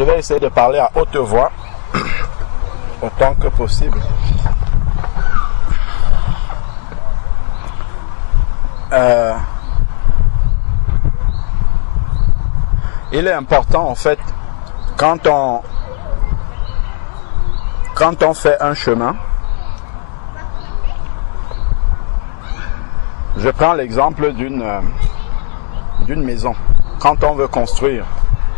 Je vais essayer de parler à haute voix, autant que possible. Il est important en fait, quand on fait un chemin, je prends l'exemple d'une maison. Quand on veut construire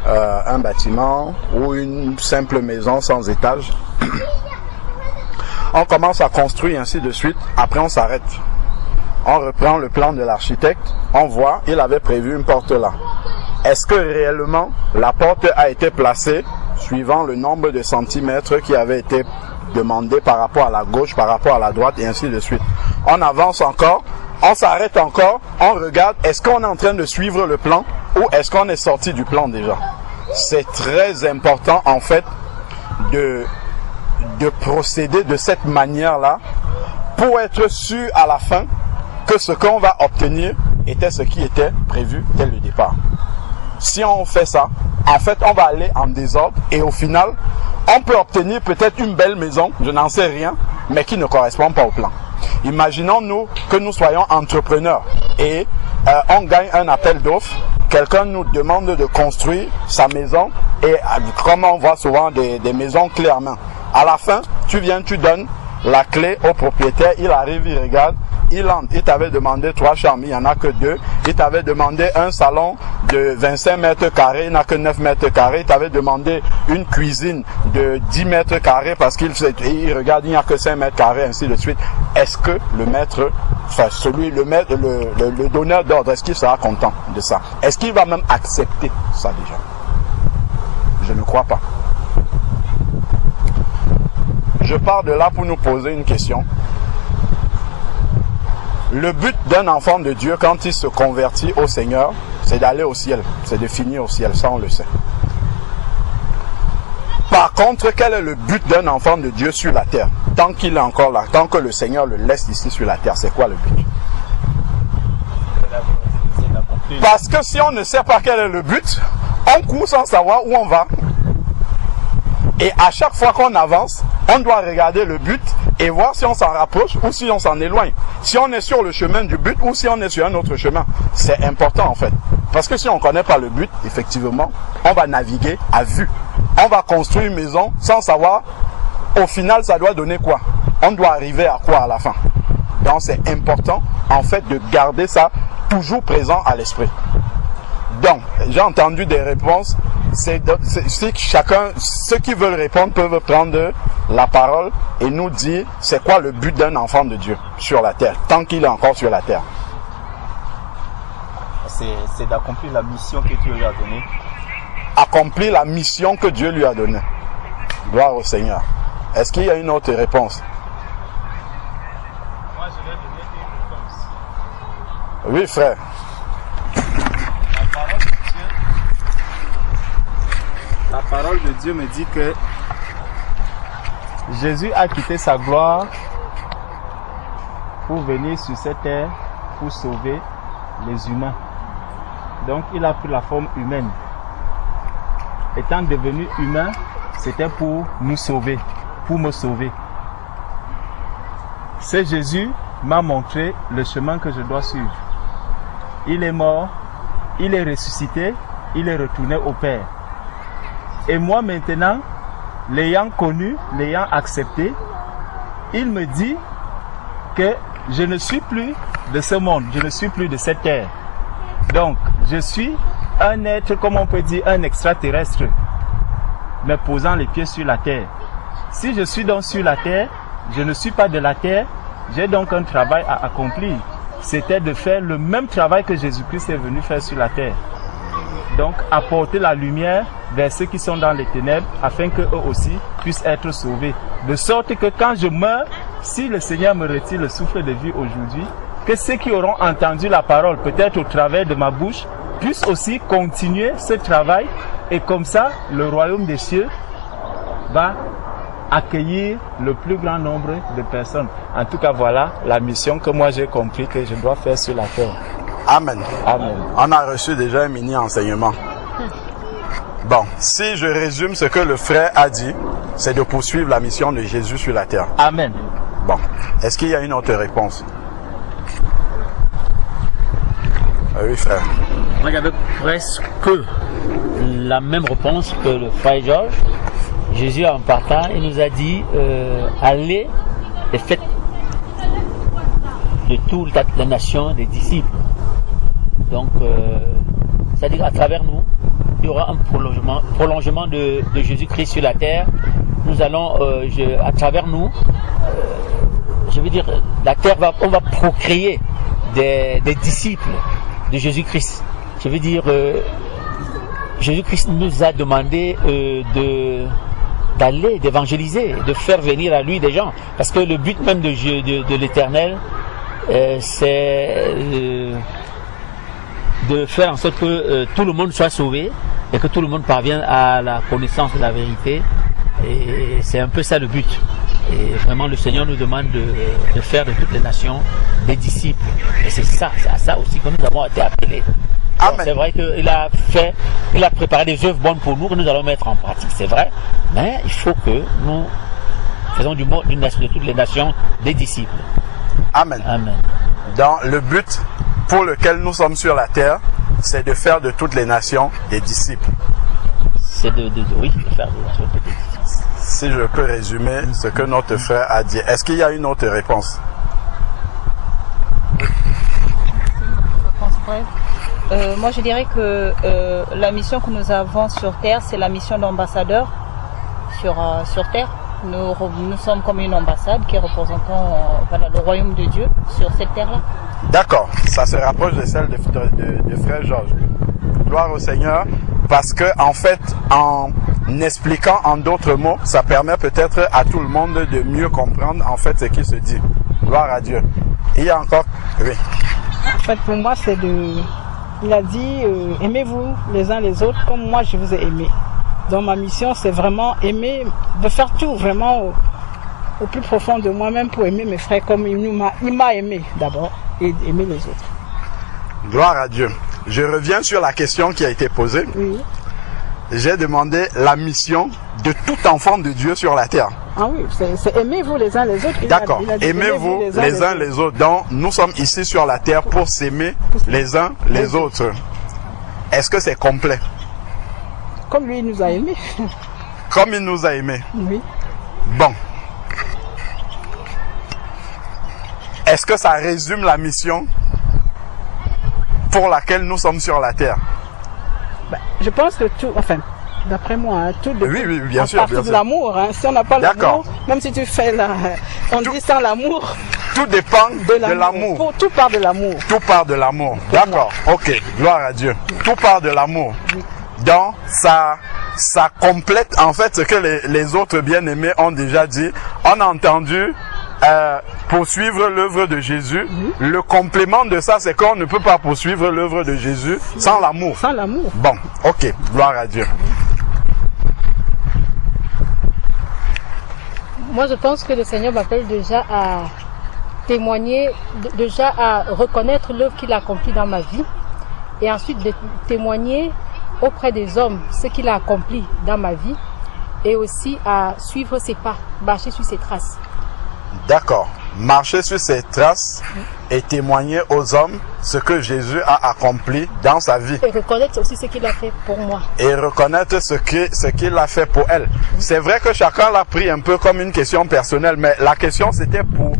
un bâtiment ou une simple maison sans étage, on commence à construire ainsi de suite, après on s'arrête. On reprend le plan de l'architecte, on voit, il avait prévu une porte là. Est-ce que réellement la porte a été placée suivant le nombre de centimètres qui avait été demandé par rapport à la gauche, par rapport à la droite et ainsi de suite? On avance encore, on s'arrête encore, on regarde, est-ce qu'on est en train de suivre le plan ou est-ce qu'on est sorti du plan déjà? C'est très important en fait de procéder de cette manière-là pour être sûr à la fin que ce qu'on va obtenir était ce qui était prévu dès le départ. Si on fait ça, en fait, on va aller en désordre et au final, on peut obtenir peut-être une belle maison, je n'en sais rien, mais qui ne correspond pas au plan. Imaginons-nous que nous soyons entrepreneurs et on gagne un appel d'offres, quelqu'un nous demande de construire sa maison et comme on voit souvent des maisons clés en main. À la fin, tu viens, tu donnes la clé au propriétaire, il arrive, il regarde, il entre. Il t'avait demandé 3 chambres, il n'y en a que 2. Il t'avait demandé un salon de 25 mètres carrés, il n'a que 9 mètres carrés. Il t'avait demandé une cuisine de 10 mètres carrés parce qu'il regarde, il n'y a que 5 mètres carrés, ainsi de suite. Est-ce que le maître, enfin le donneur d'ordre, est-ce qu'il sera content de ça? Est-ce qu'il va même accepter ça déjà? Je ne crois pas. Je pars de là pour nous poser une question. Le but d'un enfant de Dieu, quand il se convertit au Seigneur, c'est d'aller au ciel, c'est de finir au ciel, ça on le sait. Par contre, quel est le but d'un enfant de Dieu sur la terre? Tant qu'il est encore là, tant que le Seigneur le laisse ici sur la terre, c'est quoi le but? Parce que si on ne sait pas quel est le but, on court sans savoir où on va. Et à chaque fois qu'on avance, on doit regarder le but et voir si on s'en rapproche ou si on s'en éloigne. Si on est sur le chemin du but ou si on est sur un autre chemin. C'est important en fait. Parce que si on ne connaît pas le but, effectivement, on va naviguer à vue. On va construire une maison sans savoir au final ça doit donner quoi. On doit arriver à quoi à la fin. Donc c'est important en fait de garder ça toujours présent à l'esprit. Donc, j'ai entendu des réponses. C'est que chacun, ceux qui veulent répondre peuvent prendre la parole et nous dire c'est quoi le but d'un enfant de Dieu sur la terre, tant qu'il est encore sur la terre. C'est d'accomplir la mission que Dieu lui a donnée. Accomplir la mission que Dieu lui a donnée. Gloire au Seigneur. Est-ce qu'il y a une autre réponse? Moi, je vais donner une réponse. Oui, frère. La parole de Dieu me dit que Jésus a quitté sa gloire pour venir sur cette terre pour sauver les humains. Donc il a pris la forme humaine. Étant devenu humain, c'était pour nous sauver, pour me sauver. C'est Jésus m'a montré le chemin que je dois suivre. Il est mort, il est ressuscité, il est retourné au Père. Et moi maintenant, l'ayant connu, l'ayant accepté, il me dit que je ne suis plus de ce monde, je ne suis plus de cette terre. Donc, je suis un être, comme on peut dire, un extraterrestre, mais posant les pieds sur la terre. Si je suis donc sur la terre, je ne suis pas de la terre, j'ai donc un travail à accomplir. C'était de faire le même travail que Jésus-Christ est venu faire sur la terre. Donc, apporter la lumière vers ceux qui sont dans les ténèbres, afin qu'eux aussi puissent être sauvés. De sorte que quand je meurs, si le Seigneur me retire le souffle de vie aujourd'hui, que ceux qui auront entendu la parole, peut-être au travers de ma bouche, puissent aussi continuer ce travail. Et comme ça, le royaume des cieux va accueillir le plus grand nombre de personnes. En tout cas, voilà la mission que moi j'ai compris que je dois faire sur la terre. Amen. Amen. On a reçu déjà un mini enseignement. Bon, si je résume ce que le frère a dit, c'est de poursuivre la mission de Jésus sur la terre. Amen. Bon, est-ce qu'il y a une autre réponse? Oui, frère. Moi, j'avais presque la même réponse que le frère Georges. Jésus, en partant, il nous a dit allez et faites de toutes les nations des disciples. Donc, c'est-à-dire à travers nous, il y aura un prolongement de Jésus-Christ sur la terre. Nous allons, à travers nous, je veux dire, la terre on va procréer des disciples de Jésus-Christ. Je veux dire, Jésus-Christ nous a demandé d'aller, d'évangéliser, de faire venir à lui des gens. Parce que le but même de l'Éternel, c'est de faire en sorte que tout le monde soit sauvé et que tout le monde parvienne à la connaissance de la vérité. Et c'est un peu ça le but. Et vraiment, le Seigneur nous demande de faire de toutes les nations des disciples. Et c'est à ça aussi que nous avons été appelés. C'est vrai qu'il a préparé des œuvres bonnes pour nous que nous allons mettre en pratique, c'est vrai. Mais il faut que nous faisons de toutes les nations des disciples. Amen. Amen. Dans le but pour lequel nous sommes sur la terre, c'est de faire de toutes les nations des disciples. C'est de faire des nations des disciples. Si je peux résumer ce que notre frère a dit, est-ce qu'il y a une autre réponse? Moi, je dirais que la mission que nous avons sur Terre, c'est la mission d'ambassadeur sur Terre. Nous sommes comme une ambassade qui représentons le royaume de Dieu sur cette terre-là. D'accord, ça se rapproche de celle de frère Georges. Gloire au Seigneur, parce que en fait, en expliquant en d'autres mots, ça permet peut-être à tout le monde de mieux comprendre en fait ce qui se dit. Gloire à Dieu. Il y a encore... Oui. En fait, pour moi, c'est de... Il a dit, aimez-vous les uns les autres comme moi je vous ai aimé. Donc ma mission, c'est vraiment aimer, de faire tout vraiment au plus profond de moi-même pour aimer mes frères comme il m'a aimé d'abord et aimer les autres. Gloire à Dieu. Je reviens sur la question qui a été posée. Oui. J'ai demandé la mission de tout enfant de Dieu sur la terre. Ah oui, c'est aimez-vous les uns les autres. D'accord, aimez-vous les uns les autres. Donc, nous sommes ici sur la terre pour s'aimer les uns les autres. Est-ce que c'est complet? Comme lui, il nous a aimés. Comme il nous a aimés. Oui. Bon. Est-ce que ça résume la mission pour laquelle nous sommes sur la terre? Je pense que tout, enfin, d'après moi, tout dépend. Oui, bien sûr, de l'amour. Hein. Si on n'a pas l'amour, même si tu fais dit sans l'amour. Tout dépend de l'amour. Tout part de l'amour. Tout part de l'amour. D'accord. Ok. Gloire à Dieu. Tout part de l'amour. Oui. Donc, ça complète en fait ce que les autres bien-aimés ont déjà dit. On a entendu poursuivre l'œuvre de Jésus. Le complément de ça, c'est qu'on ne peut pas poursuivre l'œuvre de Jésus sans l'amour. Sans l'amour. Bon, ok. Gloire à Dieu. Moi, je pense que le Seigneur m'appelle déjà à témoigner, déjà à reconnaître l'œuvre qu'il a accomplie dans ma vie et ensuite de témoigner auprès des hommes ce qu'il a accompli dans ma vie et aussi à suivre ses pas, marcher sur ses traces. D'accord. Marcher sur ses traces et témoigner aux hommes ce que Jésus a accompli dans sa vie. Et reconnaître aussi ce qu'il a fait pour moi. Et reconnaître ce qu'il a fait pour elle. C'est vrai que chacun l'a pris un peu comme une question personnelle, mais la question c'était pour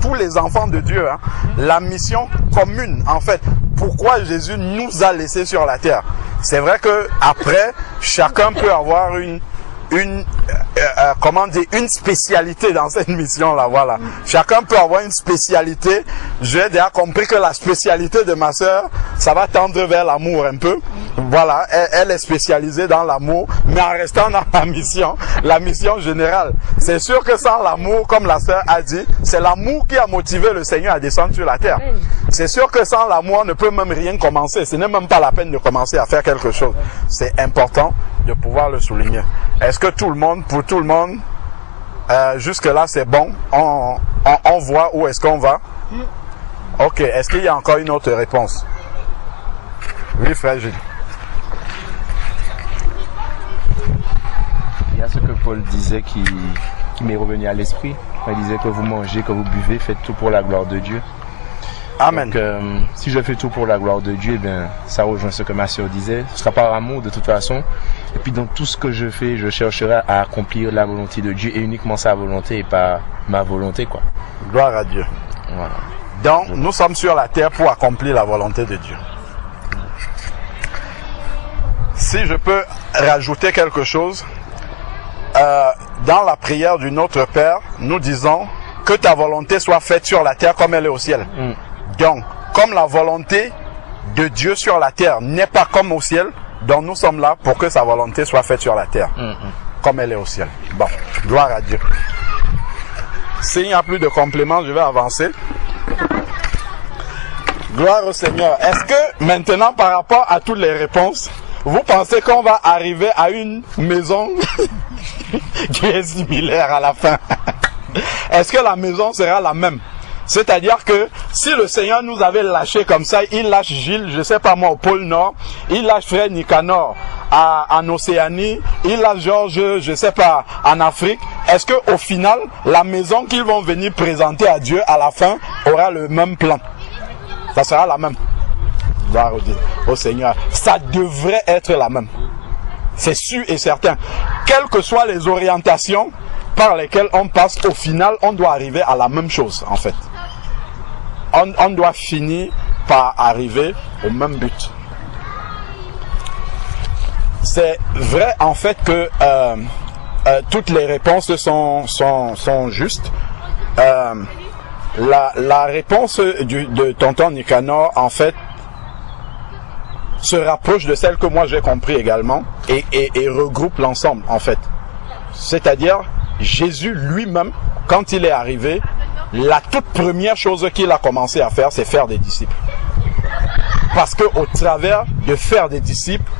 tous les enfants de Dieu. Hein. La mission commune, en fait. Pourquoi Jésus nous a laissés sur la terre? C'est vrai que après, chacun peut avoir une spécialité dans cette mission-là, voilà. Chacun peut avoir une spécialité. J'ai déjà compris que la spécialité de ma sœur, ça va tendre vers l'amour un peu. Voilà, elle est spécialisée dans l'amour, mais en restant dans la mission générale. C'est sûr que sans l'amour, comme la sœur a dit, c'est l'amour qui a motivé le Seigneur à descendre sur la terre. C'est sûr que sans l'amour, on ne peut même rien commencer. Ce n'est même pas la peine de commencer à faire quelque chose. C'est important de pouvoir le souligner. Est-ce que pour tout le monde, jusque-là c'est bon? On voit où est-ce qu'on va? Ok, est-ce qu'il y a encore une autre réponse? Oui, frère Gilles. Il y a ce que Paul disait qui m'est revenu à l'esprit. Il disait que vous mangez, que vous buvez, faites tout pour la gloire de Dieu. Amen. Donc, si je fais tout pour la gloire de Dieu, eh bien, ça rejoint ce que ma sœur disait. Ce sera par amour de toute façon. Et puis dans tout ce que je fais, je chercherai à accomplir la volonté de Dieu et uniquement sa volonté et pas ma volonté, quoi. Gloire à Dieu. Voilà. Donc, nous sommes sur la terre pour accomplir la volonté de Dieu. Si je peux rajouter quelque chose, dans la prière du Notre Père, nous disons que ta volonté soit faite sur la terre comme elle est au ciel. Donc, comme la volonté de Dieu sur la terre n'est pas comme au ciel, donc nous sommes là pour que sa volonté soit faite sur la terre, comme elle est au ciel. Bon, gloire à Dieu. S'il n'y a plus de compléments, je vais avancer. Gloire au Seigneur. Est-ce que maintenant, par rapport à toutes les réponses, vous pensez qu'on va arriver à une maison qui est similaire à la fin? Est-ce que la maison sera la même? C'est-à-dire que si le Seigneur nous avait lâché comme ça, il lâche Gilles, je sais pas moi, au pôle Nord, il lâche frère Nicanor en Océanie, il lâche Georges, je sais pas, en Afrique, est-ce que au final, la maison qu'ils vont venir présenter à Dieu à la fin aura le même plan? Ça sera la même. Gloire au Seigneur. Ça devrait être la même. C'est sûr et certain. Quelles que soient les orientations par lesquelles on passe, au final, on doit arriver à la même chose, en fait. On doit finir par arriver au même but. C'est vrai, en fait, que toutes les réponses sont justes. La réponse de tonton Nicanor, en fait, se rapproche de celle que moi j'ai compris également et regroupe l'ensemble, en fait. C'est-à-dire, Jésus lui-même, quand il est arrivé, la toute première chose qu'il a commencé à faire, c'est faire des disciples. Parce que au travers de faire des disciples,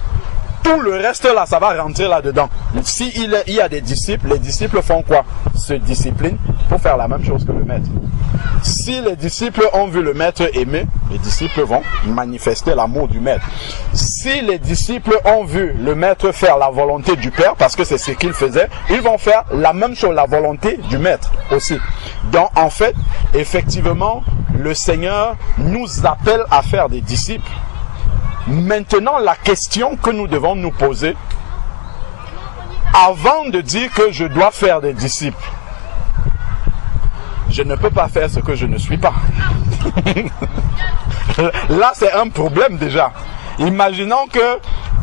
tout le reste là, ça va rentrer là-dedans. S'il y a des disciples, les disciples font quoi? Se disciplinent pour faire la même chose que le maître. Si les disciples ont vu le maître aimer, les disciples vont manifester l'amour du maître. Si les disciples ont vu le maître faire la volonté du Père, parce que c'est ce qu'il faisait, ils vont faire la même chose, la volonté du maître aussi. Donc en fait, effectivement, le Seigneur nous appelle à faire des disciples. Maintenant, la question que nous devons nous poser, avant de dire que je dois faire des disciples, je ne peux pas faire ce que je ne suis pas. Là, c'est un problème déjà. Imaginons que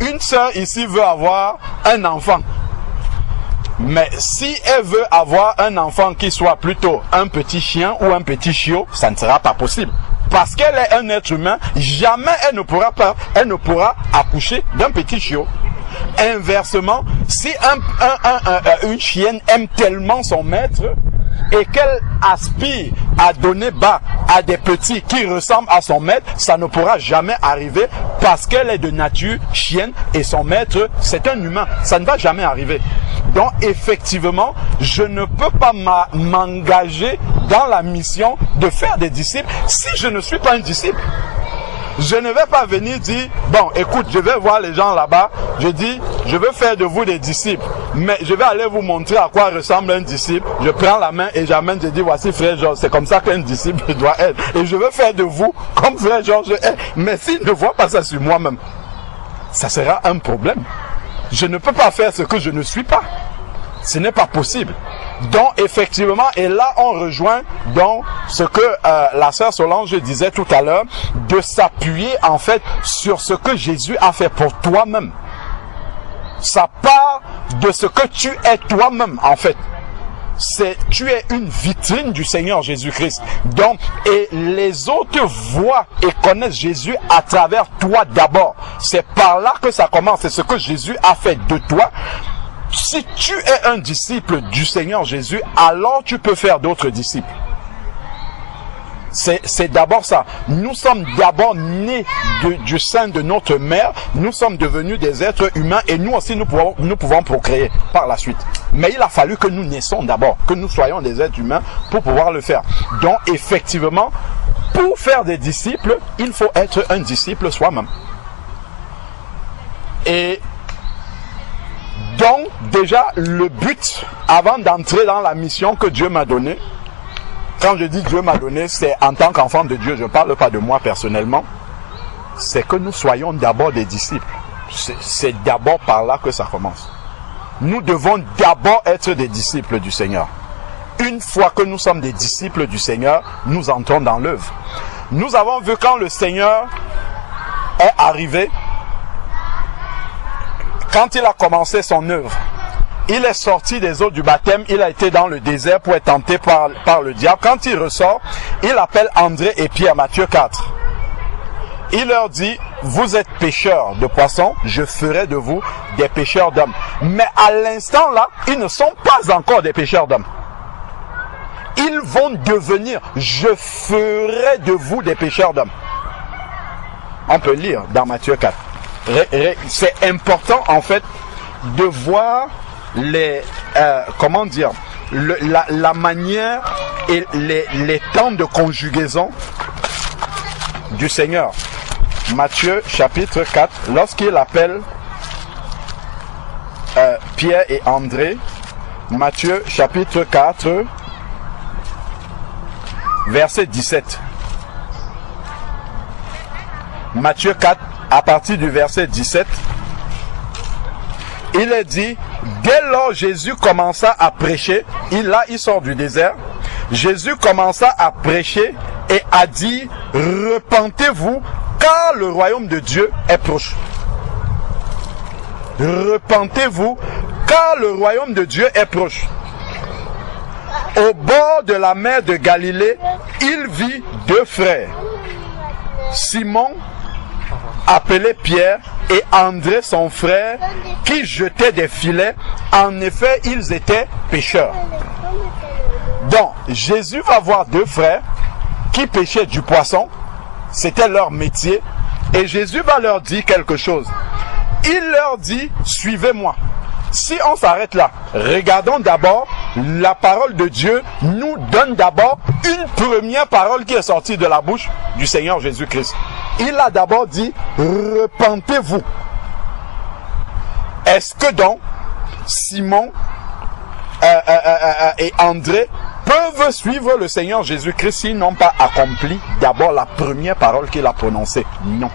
une sœur ici veut avoir un enfant. Mais si elle veut avoir un enfant qui soit plutôt un petit chien ou un petit chiot, ça ne sera pas possible. Parce qu'elle est un être humain, jamais elle ne pourra accoucher d'un petit chiot. Inversement, si une chienne aime tellement son maître et qu'elle aspire à donner bas à des petits qui ressemblent à son maître, ça ne pourra jamais arriver parce qu'elle est de nature chienne et son maître, c'est un humain. Ça ne va jamais arriver. Donc effectivement, je ne peux pas m'engager dans la mission de faire des disciples si je ne suis pas un disciple. Je ne vais pas venir dire, bon, écoute, je vais voir les gens là-bas, je dis, je veux faire de vous des disciples, mais je vais aller vous montrer à quoi ressemble un disciple. Je prends la main et j'amène, je dis, voici frère Georges, c'est comme ça qu'un disciple doit être. Et je veux faire de vous comme frère Georges est. Mais s'il ne voit pas ça sur moi-même, ça sera un problème. Je ne peux pas faire ce que je ne suis pas. Ce n'est pas possible. Donc effectivement, et là on rejoint donc ce que la sœur Solange disait tout à l'heure, de s'appuyer en fait sur ce que Jésus a fait pour toi-même. Ça part de ce que tu es toi-même en fait. Tu es une vitrine du Seigneur Jésus-Christ. Donc, et les autres voient et connaissent Jésus à travers toi d'abord. C'est par là que ça commence. C'est ce que Jésus a fait de toi. Si tu es un disciple du Seigneur Jésus, alors tu peux faire d'autres disciples. C'est d'abord ça. Nous sommes d'abord nés du sein de notre mère. Nous sommes devenus des êtres humains et nous aussi nous pouvons procréer par la suite. Mais il a fallu que nous naissions d'abord, que nous soyons des êtres humains pour pouvoir le faire. Donc effectivement, pour faire des disciples, il faut être un disciple soi-même. Et donc, de déjà le but avant d'entrer dans la mission que Dieu m'a donnée. Quand je dis Dieu m'a donné, c'est en tant qu'enfant de Dieu, je ne parle pas de moi personnellement. C'est que nous soyons d'abord des disciples. C'est d'abord par là que ça commence. Nous devons d'abord être des disciples du Seigneur. Une fois que nous sommes des disciples du Seigneur, nous entrons dans l'œuvre. Nous avons vu quand le Seigneur est arrivé, quand il a commencé son œuvre, il est sorti des eaux du baptême, il a été dans le désert pour être tenté par le diable. Quand il ressort, il appelle André et Pierre, Matthieu 4. Il leur dit, vous êtes pêcheurs de poissons, je ferai de vous des pêcheurs d'hommes. Mais à l'instant là, ils ne sont pas encore des pêcheurs d'hommes. Ils vont devenir, je ferai de vous des pêcheurs d'hommes. On peut lire dans Matthieu 4. C'est important en fait de voir la manière et les temps de conjugaison du Seigneur. Matthieu chapitre 4, lorsqu'il appelle Pierre et André, Matthieu chapitre 4, verset 17. Matthieu 4, à partir du verset 17, il est dit, dès lors Jésus commença à prêcher, il sort du désert, Jésus commença à prêcher et a dit, repentez-vous, car le royaume de Dieu est proche. Repentez-vous, car le royaume de Dieu est proche. Au bord de la mer de Galilée, il vit deux frères, Simon, appelé Pierre, et André son frère, qui jetaient des filets. En effet, ils étaient pêcheurs. Donc, Jésus va voir deux frères qui pêchaient du poisson. C'était leur métier. Et Jésus va leur dire quelque chose. Il leur dit, suivez-moi. Si on s'arrête là, regardons d'abord, la parole de Dieu nous donne d'abord une première parole qui est sortie de la bouche du Seigneur Jésus-Christ. Il a d'abord dit, repentez-vous. Est-ce que donc Simon et André peuvent suivre le Seigneur Jésus-Christ s'ils n'ont pas accompli d'abord la première parole qu'il a prononcée? Non.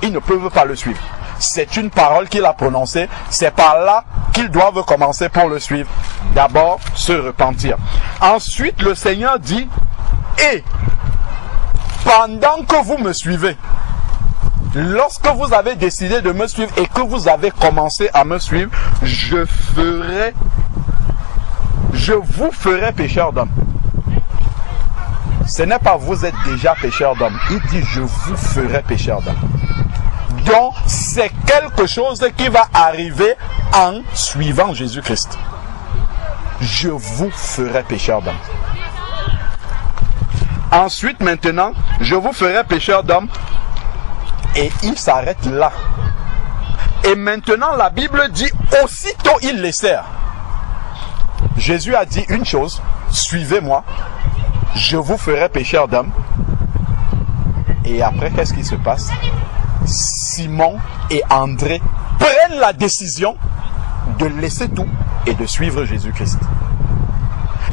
Ils ne peuvent pas le suivre. C'est une parole qu'il a prononcée, c'est par là qu'ils doivent commencer pour le suivre. D'abord, se repentir. Ensuite, le Seigneur dit, et pendant que vous me suivez, lorsque vous avez décidé de me suivre et que vous avez commencé à me suivre, je vous ferai pécheurs d'hommes. Ce n'est pas vous êtes déjà pécheurs d'hommes. Il dit, je vous ferai pécheurs d'hommes. Donc, c'est quelque chose qui va arriver en suivant Jésus-Christ. Je vous ferai pécheurs d'hommes. Ensuite, maintenant, je vous ferai pécheurs d'hommes. Et il s'arrête là. Et maintenant, la Bible dit, aussitôt ils laissèrent. Jésus a dit une chose, suivez-moi, je vous ferai pécheurs d'hommes. Et après, qu'est-ce qui se passe? Simon et André prennent la décision de laisser tout et de suivre Jésus-Christ.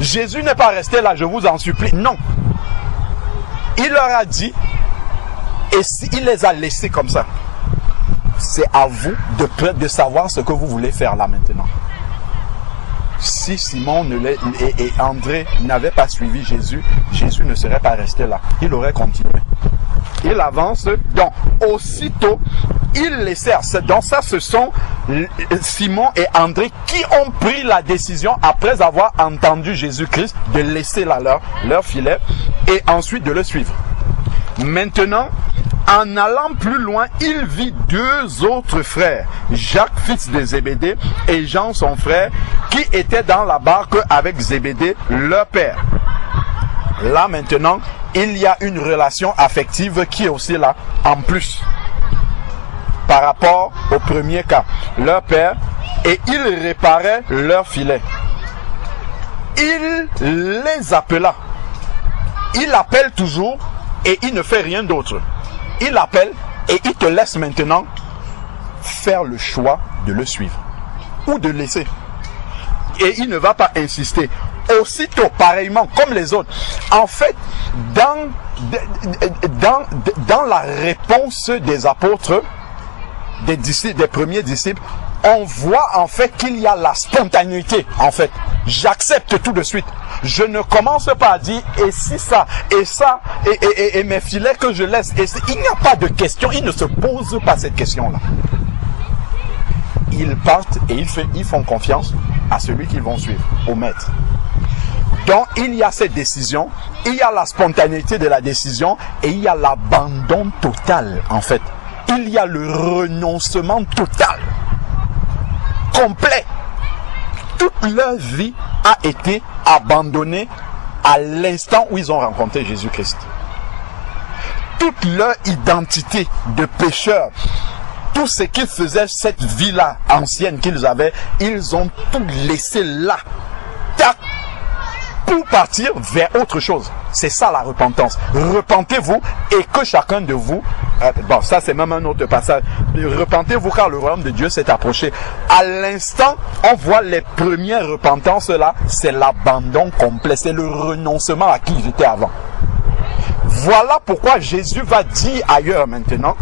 Jésus n'est pas resté là, je vous en supplie. Non. Il leur a dit, et il les a laissés comme ça. C'est à vous de savoir ce que vous voulez faire là maintenant. Si Simon et André n'avaient pas suivi Jésus, Jésus ne serait pas resté là. Il aurait continué. Il avance, donc aussitôt ils laissèrent. Donc ça, ce sont Simon et André qui ont pris la décision, après avoir entendu Jésus-Christ, de laisser là leur filet et ensuite de le suivre. Maintenant, en allant plus loin, il vit deux autres frères, Jacques fils de Zébédée et Jean son frère, qui étaient dans la barque avec Zébédée leur père. Là maintenant, il y a une relation affective qui est aussi là, en plus, par rapport au premier cas. Leur père, et il réparait leur filet. Il les appela. Il appelle toujours et il ne fait rien d'autre. Il appelle et il te laisse maintenant faire le choix de le suivre. ou de laisser. Et il ne va pas insister. Aussitôt, pareillement, comme les autres. En fait, dans la réponse des apôtres, des disciples, des premiers disciples, on voit en fait qu'il y a la spontanéité, en fait. J'accepte tout de suite. Je ne commence pas à dire, et si ça, et ça, et mes filets que je laisse. Il n'y a pas de question, ils ne se posent pas cette question-là. Ils partent et ils font confiance à celui qu'ils vont suivre, au maître. Donc, il y a cette décision, il y a la spontanéité de la décision, et il y a l'abandon total, en fait. Il y a le renoncement total, complet. Toute leur vie a été abandonnée à l'instant où ils ont rencontré Jésus-Christ. Toute leur identité de pécheurs, tout ce qu'ils faisaient, cette vie-là ancienne qu'ils avaient, ils ont tout laissé là. Tac, pour partir vers autre chose. C'est ça la repentance. Repentez-vous et que chacun de vous, bon ça c'est même un autre passage, repentez-vous car le royaume de Dieu s'est approché. À l'instant, on voit les premières repentances là, c'est l'abandon complet, c'est le renoncement à qui j'étais avant. Voilà pourquoi Jésus va dire ailleurs maintenant,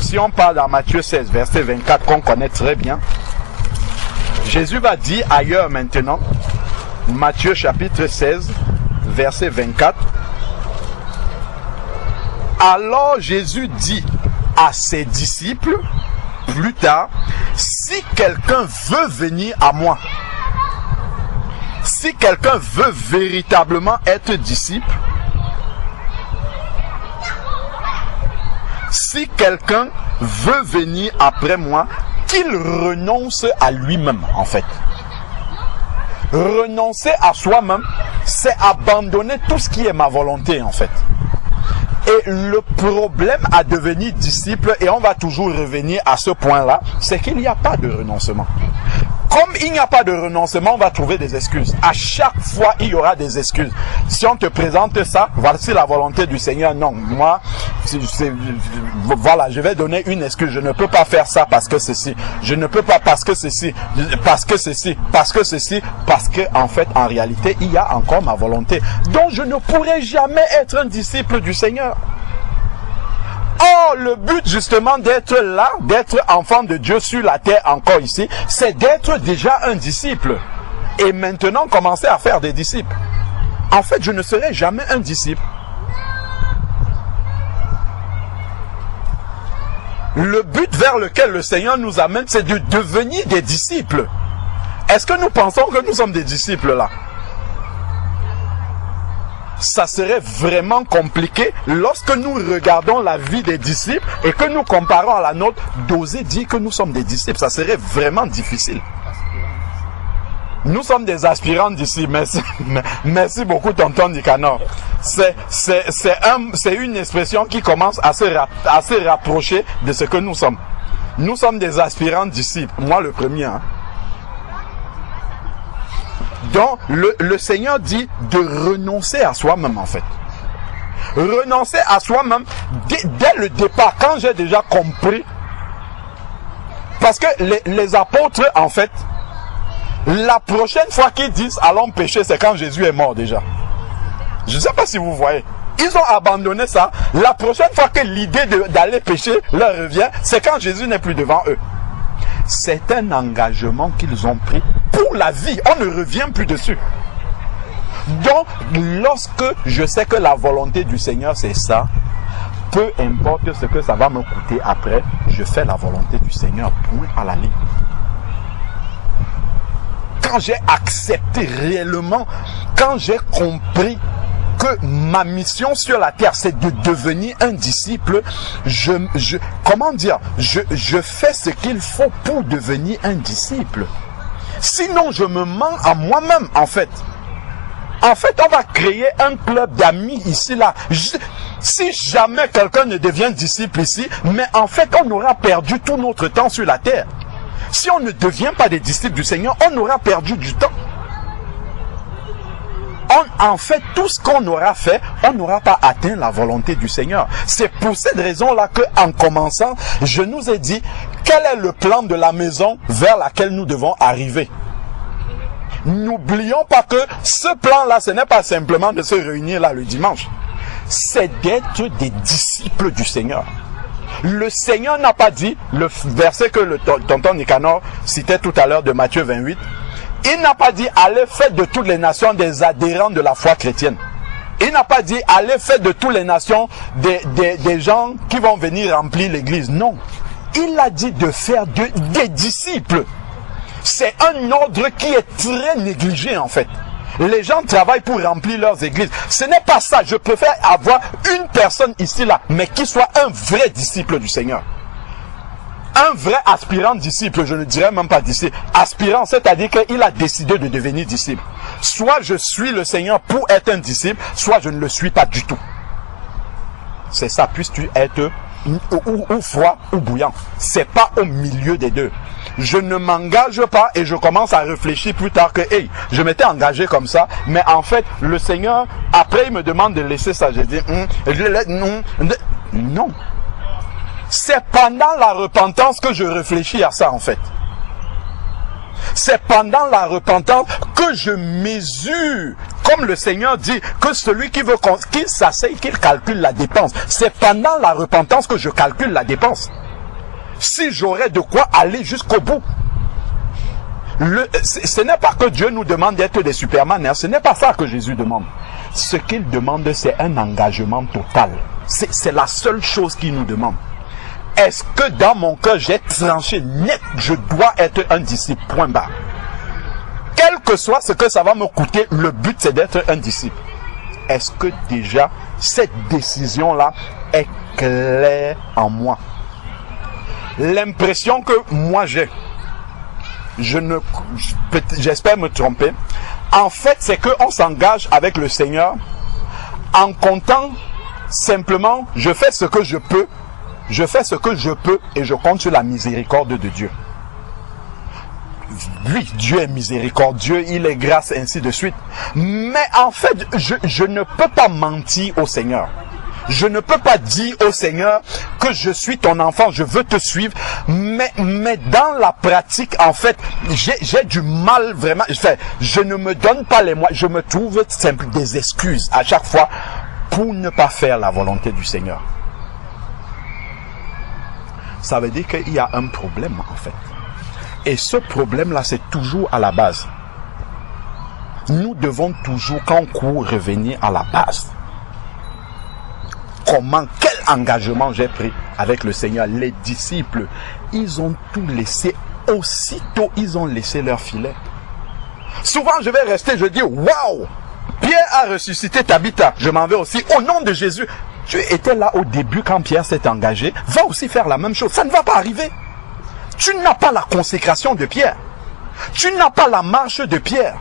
si on parle dans Matthieu 16, verset 24 qu'on connaît très bien, Jésus va dire ailleurs maintenant, Matthieu chapitre 16, verset 24. Alors Jésus dit à ses disciples, plus tard, si quelqu'un veut venir à moi, si quelqu'un veut véritablement être disciple, si quelqu'un veut venir après moi, qu'il renonce à lui-même en fait. Renoncer à soi-même, c'est abandonner tout ce qui est ma volonté en fait. Et le problème à devenir disciple, et on va toujours revenir à ce point-là, c'est qu'il n'y a pas de renoncement. Comme il n'y a pas de renoncement, on va trouver des excuses. À chaque fois, il y aura des excuses. Si on te présente ça, voici la volonté du Seigneur. Non, moi, voilà, je vais donner une excuse. Je ne peux pas faire ça parce que ceci. Je ne peux pas parce que ceci. Parce que ceci. Parce que ceci. Parce que, en fait, en réalité, il y a encore ma volonté. Donc, je ne pourrai jamais être un disciple du Seigneur. Or, le but justement d'être là, d'être enfant de Dieu sur la terre encore ici, c'est d'être déjà un disciple. Et maintenant commencer à faire des disciples. En fait, je ne serai jamais un disciple. Le but vers lequel le Seigneur nous amène, c'est de devenir des disciples. Est-ce que nous pensons que nous sommes des disciples là? Ça serait vraiment compliqué lorsque nous regardons la vie des disciples et que nous comparons à la nôtre, d'oser dire que nous sommes des disciples. Ça serait vraiment difficile. Nous sommes des aspirants disciples. Merci, merci beaucoup, tonton Nicanor. C'est une expression qui commence à se rapprocher de ce que nous sommes. Nous sommes des aspirants disciples. Moi, le premier. Hein. Donc, le Seigneur dit de renoncer à soi-même, en fait. Renoncer à soi-même dès le départ, quand j'ai déjà compris. Parce que les apôtres, en fait, la prochaine fois qu'ils disent allons pécher, c'est quand Jésus est mort déjà. Je ne sais pas si vous voyez. Ils ont abandonné ça. La prochaine fois que l'idée d'aller pécher leur revient, c'est quand Jésus n'est plus devant eux. C'est un engagement qu'ils ont pris pour la vie. On ne revient plus dessus. Donc, lorsque je sais que la volonté du Seigneur, c'est ça, peu importe ce que ça va me coûter après, je fais la volonté du Seigneur, point à la ligne. Quand j'ai accepté réellement, quand j'ai compris que ma mission sur la terre, c'est de devenir un disciple, comment dire, je fais ce qu'il faut pour devenir un disciple. Sinon, je me mens à moi-même, en fait. En fait, on va créer un club d'amis ici, là. Si jamais quelqu'un ne devient disciple ici, mais en fait, on aura perdu tout notre temps sur la terre. Si on ne devient pas des disciples du Seigneur, on aura perdu du temps. en fait, tout ce qu'on aura fait, on n'aura pas atteint la volonté du Seigneur. C'est pour cette raison-là qu'en commençant, je nous ai dit, quel est le plan de la maison vers laquelle nous devons arriver? N'oublions pas que ce plan-là, ce n'est pas simplement de se réunir là le dimanche. C'est d'être des disciples du Seigneur. Le Seigneur n'a pas dit, le verset que le tonton Nicanor citait tout à l'heure de Matthieu 28, il n'a pas dit, allez faire de toutes les nations des adhérents de la foi chrétienne. Il n'a pas dit, allez faire de toutes les nations des gens qui vont venir remplir l'église. Non. Il a dit de faire des disciples. C'est un ordre qui est très négligé en fait. Les gens travaillent pour remplir leurs églises. Ce n'est pas ça. Je préfère avoir une personne ici là, mais qui soit un vrai disciple du Seigneur. Un vrai aspirant disciple, je ne dirais même pas disciple. Aspirant, c'est-à-dire qu'il a décidé de devenir disciple. Soit je suis le Seigneur pour être un disciple, soit je ne le suis pas du tout. C'est ça, puisses-tu être ou froid ou bouillant. C'est pas au milieu des deux. Je ne m'engage pas et je commence à réfléchir plus tard que, hey, je m'étais engagé comme ça, mais en fait, le Seigneur, après, il me demande de laisser ça. Je dis, non. C'est pendant la repentance que je réfléchis à ça, en fait. C'est pendant la repentance que je mesure, comme le Seigneur dit, que celui qui veut qu'il s'asseye, qu'il calcule la dépense. C'est pendant la repentance que je calcule la dépense. Si j'aurais de quoi aller jusqu'au bout. Ce n'est pas que Dieu nous demande d'être des superman, hein. Ce n'est pas ça que Jésus demande. Ce qu'il demande, c'est un engagement total. C'est la seule chose qu'il nous demande. Est-ce que dans mon cœur, j'ai tranché net, je dois être un disciple, point barre. Quel que soit ce que ça va me coûter, le but c'est d'être un disciple. Est-ce que déjà, cette décision-là est claire en moi? L'impression que moi j'ai, j'espère me tromper, en fait c'est qu'on s'engage avec le Seigneur en comptant simplement, je fais ce que je peux, et je compte sur la miséricorde de Dieu. Oui, Dieu est miséricordieux, il est grâce, ainsi de suite. Mais en fait, je ne peux pas mentir au Seigneur. Je ne peux pas dire au Seigneur que je suis ton enfant, je veux te suivre. Mais dans la pratique, en fait, j'ai du mal vraiment. Je ne me donne pas les moyens, je me trouve simple des excuses à chaque fois pour ne pas faire la volonté du Seigneur. Ça veut dire qu'il y a un problème en fait. Et ce problème-là, c'est toujours à la base. Nous devons toujours, quand on court, revenir à la base. Quel engagement j'ai pris avec le Seigneur? Les disciples, ils ont tout laissé. Aussitôt, ils ont laissé leur filet. Souvent, je vais rester, je dis, waouh! Pierre a ressuscité Tabitha. Je m'en vais aussi. Au nom de Jésus. Tu étais là au début quand Pierre s'est engagé. Va aussi faire la même chose. Ça ne va pas arriver. Tu n'as pas la consécration de Pierre. Tu n'as pas la marche de Pierre.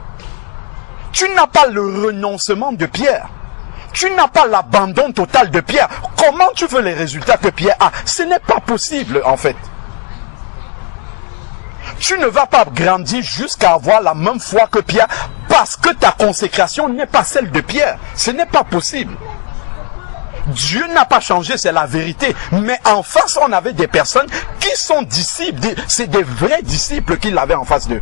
Tu n'as pas le renoncement de Pierre. Tu n'as pas l'abandon total de Pierre. Comment tu veux les résultats que Pierre a? Ce n'est pas possible en fait. Tu ne vas pas grandir jusqu'à avoir la même foi que Pierre parce que ta consécration n'est pas celle de Pierre. Ce n'est pas possible. Dieu n'a pas changé, c'est la vérité. Mais en face, on avait des personnes qui sont disciples. C'est des vrais disciples qu'il avait en face d'eux.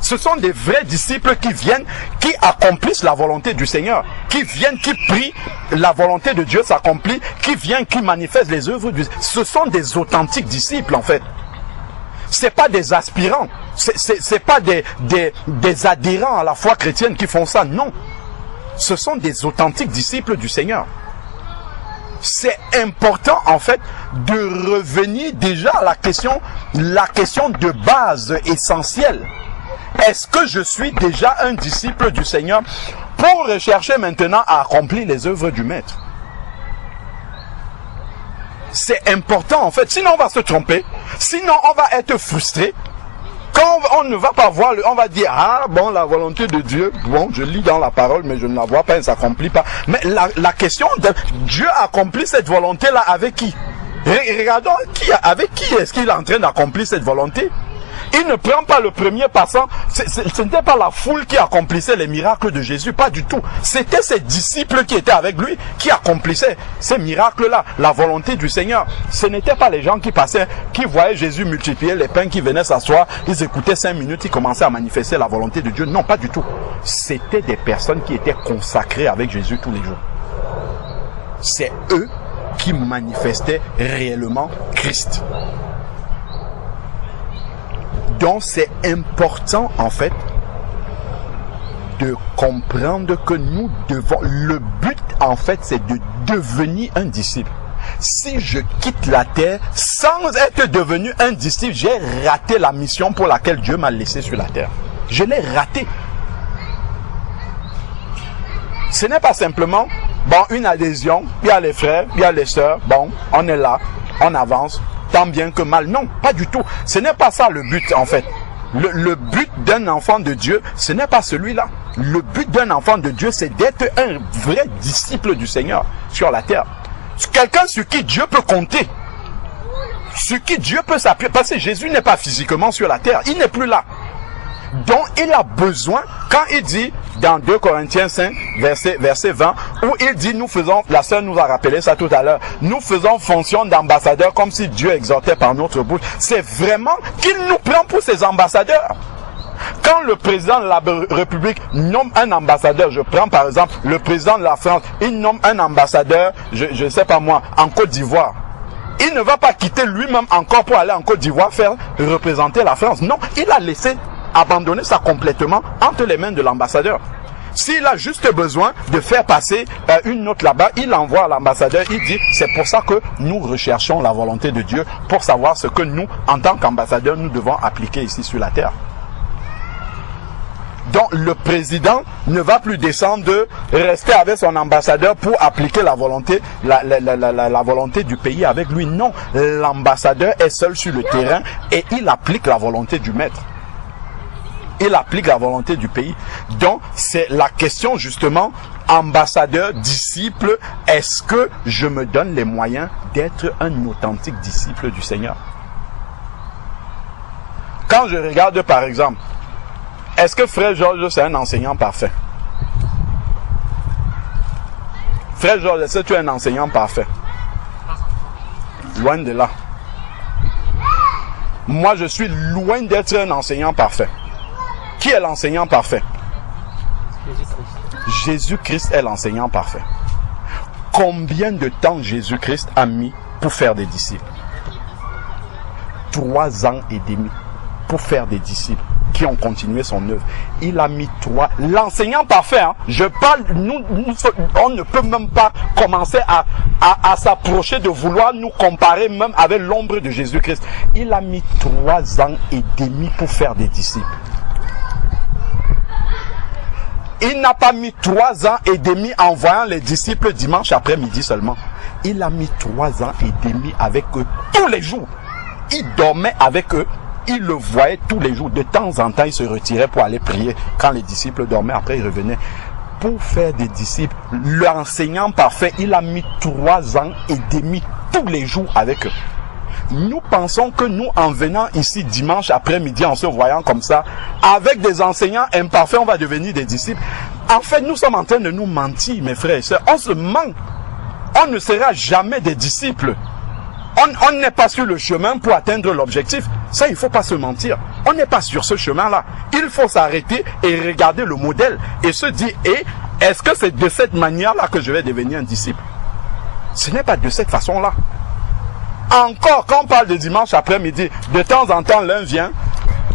Ce sont des vrais disciples qui viennent, qui accomplissent la volonté du Seigneur. Qui viennent, qui prient, la volonté de Dieu s'accomplit. Qui viennent, qui manifestent les œuvres du Seigneur. Ce sont des authentiques disciples en fait. C'est pas des aspirants. C'est pas des adhérents à la foi chrétienne qui font ça. Non. Ce sont des authentiques disciples du Seigneur. C'est important en fait de revenir déjà à la question de base essentielle. Est-ce que je suis déjà un disciple du Seigneur pour rechercher maintenant à accomplir les œuvres du Maître? C'est important en fait, sinon on va se tromper, sinon on va être frustré. Quand on ne va pas voir, on va dire, ah bon, la volonté de Dieu, bon, je lis dans la parole, mais je ne la vois pas, elle ne s'accomplit pas. Mais la question, Dieu accomplit cette volonté-là avec qui? Regardons, avec qui est-ce qu'il est en train d'accomplir cette volonté? Il ne prend pas le premier passant. Ce n'était pas la foule qui accomplissait les miracles de Jésus, pas du tout. C'était ses disciples qui étaient avec lui, qui accomplissaient ces miracles-là, la volonté du Seigneur. Ce n'étaient pas les gens qui passaient, qui voyaient Jésus multiplier les pains, qui venaient s'asseoir, ils écoutaient 5 minutes, ils commençaient à manifester la volonté de Dieu. Non, pas du tout. C'était des personnes qui étaient consacrées avec Jésus tous les jours. C'est eux qui manifestaient réellement Christ. Donc c'est important en fait de comprendre que nous devons, le but en fait c'est de devenir un disciple. Si je quitte la terre sans être devenu un disciple, j'ai raté la mission pour laquelle Dieu m'a laissé sur la terre. Je l'ai raté. Ce n'est pas simplement une adhésion, il y a les frères, il y a les sœurs, on est là, on avance. Tant bien que mal. Non, pas du tout. Ce n'est pas ça le but en fait. Le but d'un enfant de Dieu, ce n'est pas celui-là. Le but d'un enfant de Dieu, c'est d'être un vrai disciple du Seigneur sur la terre. Quelqu'un sur qui Dieu peut compter. Sur qui Dieu peut s'appuyer. Parce que Jésus n'est pas physiquement sur la terre. Il n'est plus là. Donc il a besoin, quand il dit dans 2 Corinthiens 5, verset 20, où il dit nous faisons, la sœur nous a rappelé ça tout à l'heure, nous faisons fonction d'ambassadeurs comme si Dieu exhortait par notre bouche. C'est vraiment qu'il nous prend pour ses ambassadeurs. Quand le président de la République nomme un ambassadeur, je prends par exemple le président de la France, il nomme un ambassadeur, je ne sais pas moi, en Côte d'Ivoire. Il ne va pas quitter lui-même encore pour aller en Côte d'Ivoire faire représenter la France. Non, il a laissé abandonner ça complètement entre les mains de l'ambassadeur. S'il a juste besoin de faire passer une note là-bas, il envoie à l'ambassadeur, il dit, c'est pour ça que nous recherchons la volonté de Dieu, pour savoir ce que nous, en tant qu'ambassadeurs, nous devons appliquer ici sur la terre. Donc le président ne va plus descendre de rester avec son ambassadeur pour appliquer la volonté, la volonté du pays avec lui. Non, l'ambassadeur est seul sur le terrain et il applique la volonté du maître. Il applique la volonté du pays. Donc, c'est la question justement, ambassadeur, disciple, est-ce que je me donne les moyens d'être un authentique disciple du Seigneur? Quand je regarde par exemple, est-ce que Frère Georges c'est un enseignant parfait? Frère Georges, est-ce que tu es un enseignant parfait? Loin de là. Moi, je suis loin d'être un enseignant parfait. Qui est l'enseignant parfait? Jésus-Christ. Jésus-Christ est l'enseignant parfait. Combien de temps Jésus-Christ a mis pour faire des disciples? 3 ans et demi pour faire des disciples qui ont continué son œuvre. Il a mis 3... L'enseignant parfait, hein, je parle, on ne peut même pas commencer à s'approcher de vouloir nous comparer même avec l'ombre de Jésus-Christ. Il a mis 3 ans et demi pour faire des disciples. Il n'a pas mis 3 ans et demi en voyant les disciples dimanche après-midi seulement. Il a mis 3 ans et demi avec eux tous les jours. Il dormait avec eux. Il le voyait tous les jours. De temps en temps, il se retirait pour aller prier. Quand les disciples dormaient, après il revenait. Pour faire des disciples, l'enseignant parfait, il a mis 3 ans et demi tous les jours avec eux. Nous pensons que nous, en venant ici dimanche après-midi, en se voyant comme ça, avec des enseignants imparfaits, on va devenir des disciples. En fait, nous sommes en train de nous mentir, mes frères et sœurs. On se ment. On ne sera jamais des disciples. On n'est pas sur le chemin pour atteindre l'objectif. Ça, il ne faut pas se mentir. On n'est pas sur ce chemin-là. Il faut s'arrêter et regarder le modèle et se dire, est-ce que c'est de cette manière-là que je vais devenir un disciple? Ce n'est pas de cette façon-là. Encore, quand on parle de dimanche après-midi, de temps en temps, l'un vient,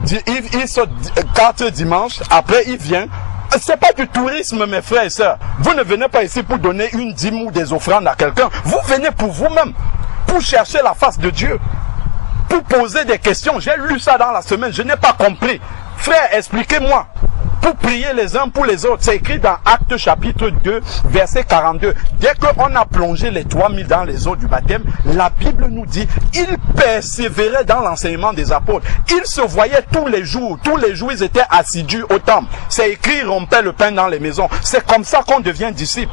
il saute 4 dimanches, après il vient. C'est pas du tourisme, mes frères et sœurs. Vous ne venez pas ici pour donner une dîme ou des offrandes à quelqu'un. Vous venez pour vous-même, pour chercher la face de Dieu, pour poser des questions. J'ai lu ça dans la semaine, je n'ai pas compris. Frère, expliquez-moi. Pour prier les uns pour les autres. C'est écrit dans Actes chapitre 2, verset 42. Dès qu'on a plongé les 3000 dans les eaux du baptême, la Bible nous dit, ils persévéraient dans l'enseignement des apôtres. Ils se voyaient tous les jours ils étaient assidus au temple. C'est écrit, ils rompaient le pain dans les maisons. C'est comme ça qu'on devient disciple.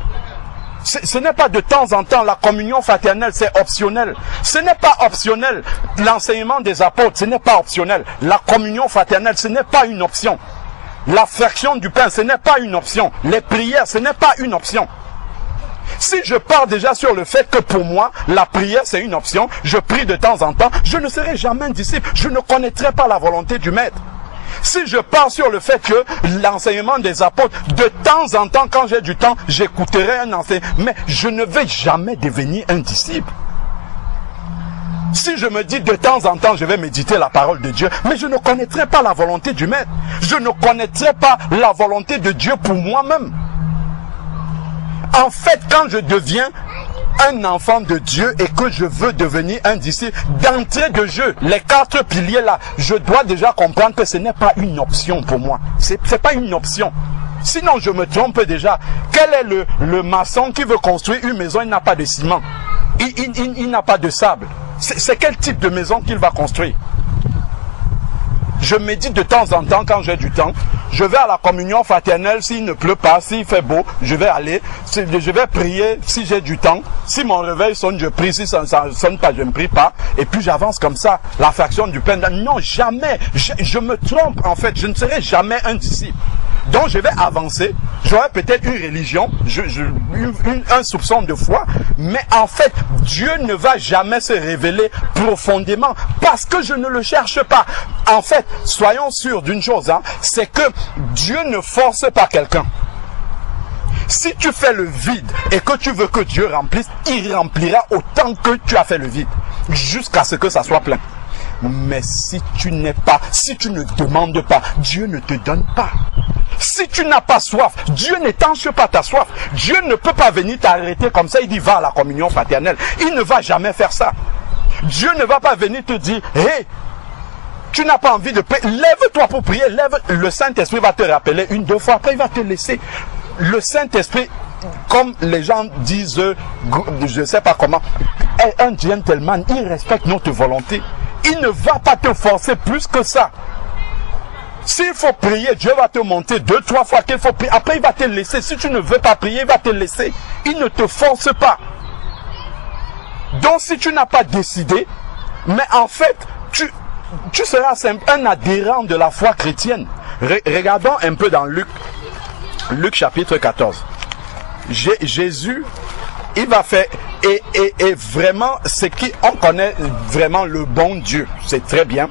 Ce n'est pas de temps en temps. La communion fraternelle, c'est optionnel. Ce n'est pas optionnel. L'enseignement des apôtres, ce n'est pas optionnel. La communion fraternelle, ce n'est pas une option. La fraction du pain, ce n'est pas une option. Les prières, ce n'est pas une option. Si je pars déjà sur le fait que pour moi, la prière c'est une option, je prie de temps en temps, je ne serai jamais un disciple, je ne connaîtrai pas la volonté du maître. Si je pars sur le fait que l'enseignement des apôtres, de temps en temps, quand j'ai du temps, j'écouterai un enseignant, mais je ne vais jamais devenir un disciple. Si je me dis de temps en temps, je vais méditer la parole de Dieu, mais je ne connaîtrai pas la volonté du maître. Je ne connaîtrai pas la volonté de Dieu pour moi-même. En fait, quand je deviens un enfant de Dieu et que je veux devenir un disciple, d'entrée de jeu, les 4 piliers là, je dois déjà comprendre que ce n'est pas une option pour moi. C'est pas une option. Sinon, je me trompe déjà. Quel est le maçon qui veut construire une maison, il n'a pas de ciment, il n'a pas de sable. C'est quel type de maison qu'il va construire? Je médite de temps en temps quand j'ai du temps. Je vais à la communion fraternelle s'il ne pleut pas, s'il fait beau, je vais aller. Je vais prier si j'ai du temps. Si mon réveil sonne, je prie. Si ça ne sonne pas, je ne prie pas. Et puis j'avance comme ça. La fraction du pain. Non, jamais. Je me trompe en fait. Je ne serai jamais un disciple. Donc je vais avancer. J'aurai peut-être une religion, un soupçon de foi, mais en fait, Dieu ne va jamais se révéler profondément parce que je ne le cherche pas. En fait, soyons sûrs d'une chose, hein, c'est que Dieu ne force pas quelqu'un. Si tu fais le vide et que tu veux que Dieu remplisse, il remplira autant que tu as fait le vide, jusqu'à ce que ça soit plein. Mais si tu n'es pas, si tu ne demandes pas, Dieu ne te donne pas. Si tu n'as pas soif, Dieu n'étanche pas ta soif. Dieu ne peut pas venir t'arrêter comme ça, il dit va à la communion fraternelle. Il ne va jamais faire ça. Dieu ne va pas venir te dire, hé, tu n'as pas envie de prier, lève-toi pour prier, lève. Le Saint-Esprit va te rappeler 1-2 fois, après il va te laisser. Le Saint-Esprit, comme les gens disent, je ne sais pas comment, est un gentleman, il respecte notre volonté. Il ne va pas te forcer plus que ça. S'il faut prier, Dieu va te montrer 2-3 fois qu'il faut prier. Après, il va te laisser. Si tu ne veux pas prier, il va te laisser. Il ne te force pas. Donc, si tu n'as pas décidé, mais en fait, tu seras un adhérent de la foi chrétienne. Regardons un peu dans Luc chapitre 14. Jésus, il va faire, et vraiment, on connaît vraiment le bon Dieu. C'est très bien.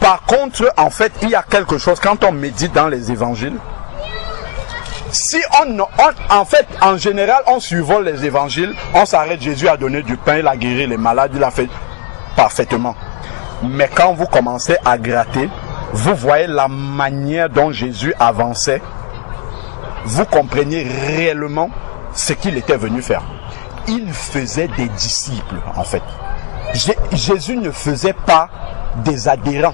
Par contre, en fait, il y a quelque chose, quand on médite dans les évangiles, si en fait, en général, on survole les évangiles, on s'arrête, Jésus a donné du pain, il a guéri les malades, il a fait parfaitement. Mais quand vous commencez à gratter, vous voyez la manière dont Jésus avançait, vous comprenez réellement ce qu'il était venu faire. Il faisait des disciples, en fait. Jésus ne faisait pas des adhérents.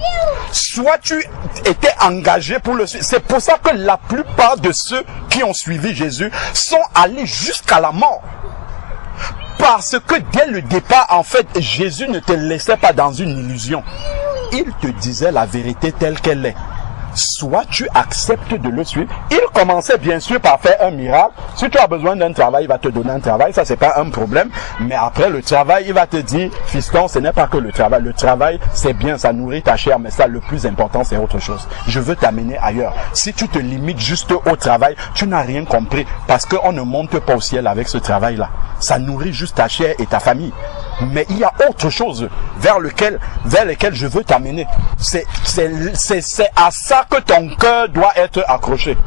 Soit tu étais engagé pour le suivre. C'est pour ça que la plupart de ceux qui ont suivi Jésus sont allés jusqu'à la mort. Parce que dès le départ, en fait, Jésus ne te laissait pas dans une illusion. Il te disait la vérité telle qu'elle est. Soit tu acceptes de le suivre. Il commençait bien sûr par faire un miracle. Si tu as besoin d'un travail, il va te donner un travail. Ça, c'est pas un problème. Mais après le travail, il va te dire, fiston, ce n'est pas que le travail. Le travail, c'est bien, ça nourrit ta chair. Mais ça, le plus important, c'est autre chose. Je veux t'amener ailleurs. Si tu te limites juste au travail, tu n'as rien compris. Parce qu'on ne monte pas au ciel avec ce travail-là. Ça nourrit juste ta chair et ta famille. Mais il y a autre chose vers lequel je veux t'amener. C'est à ça que ton cœur doit être accroché.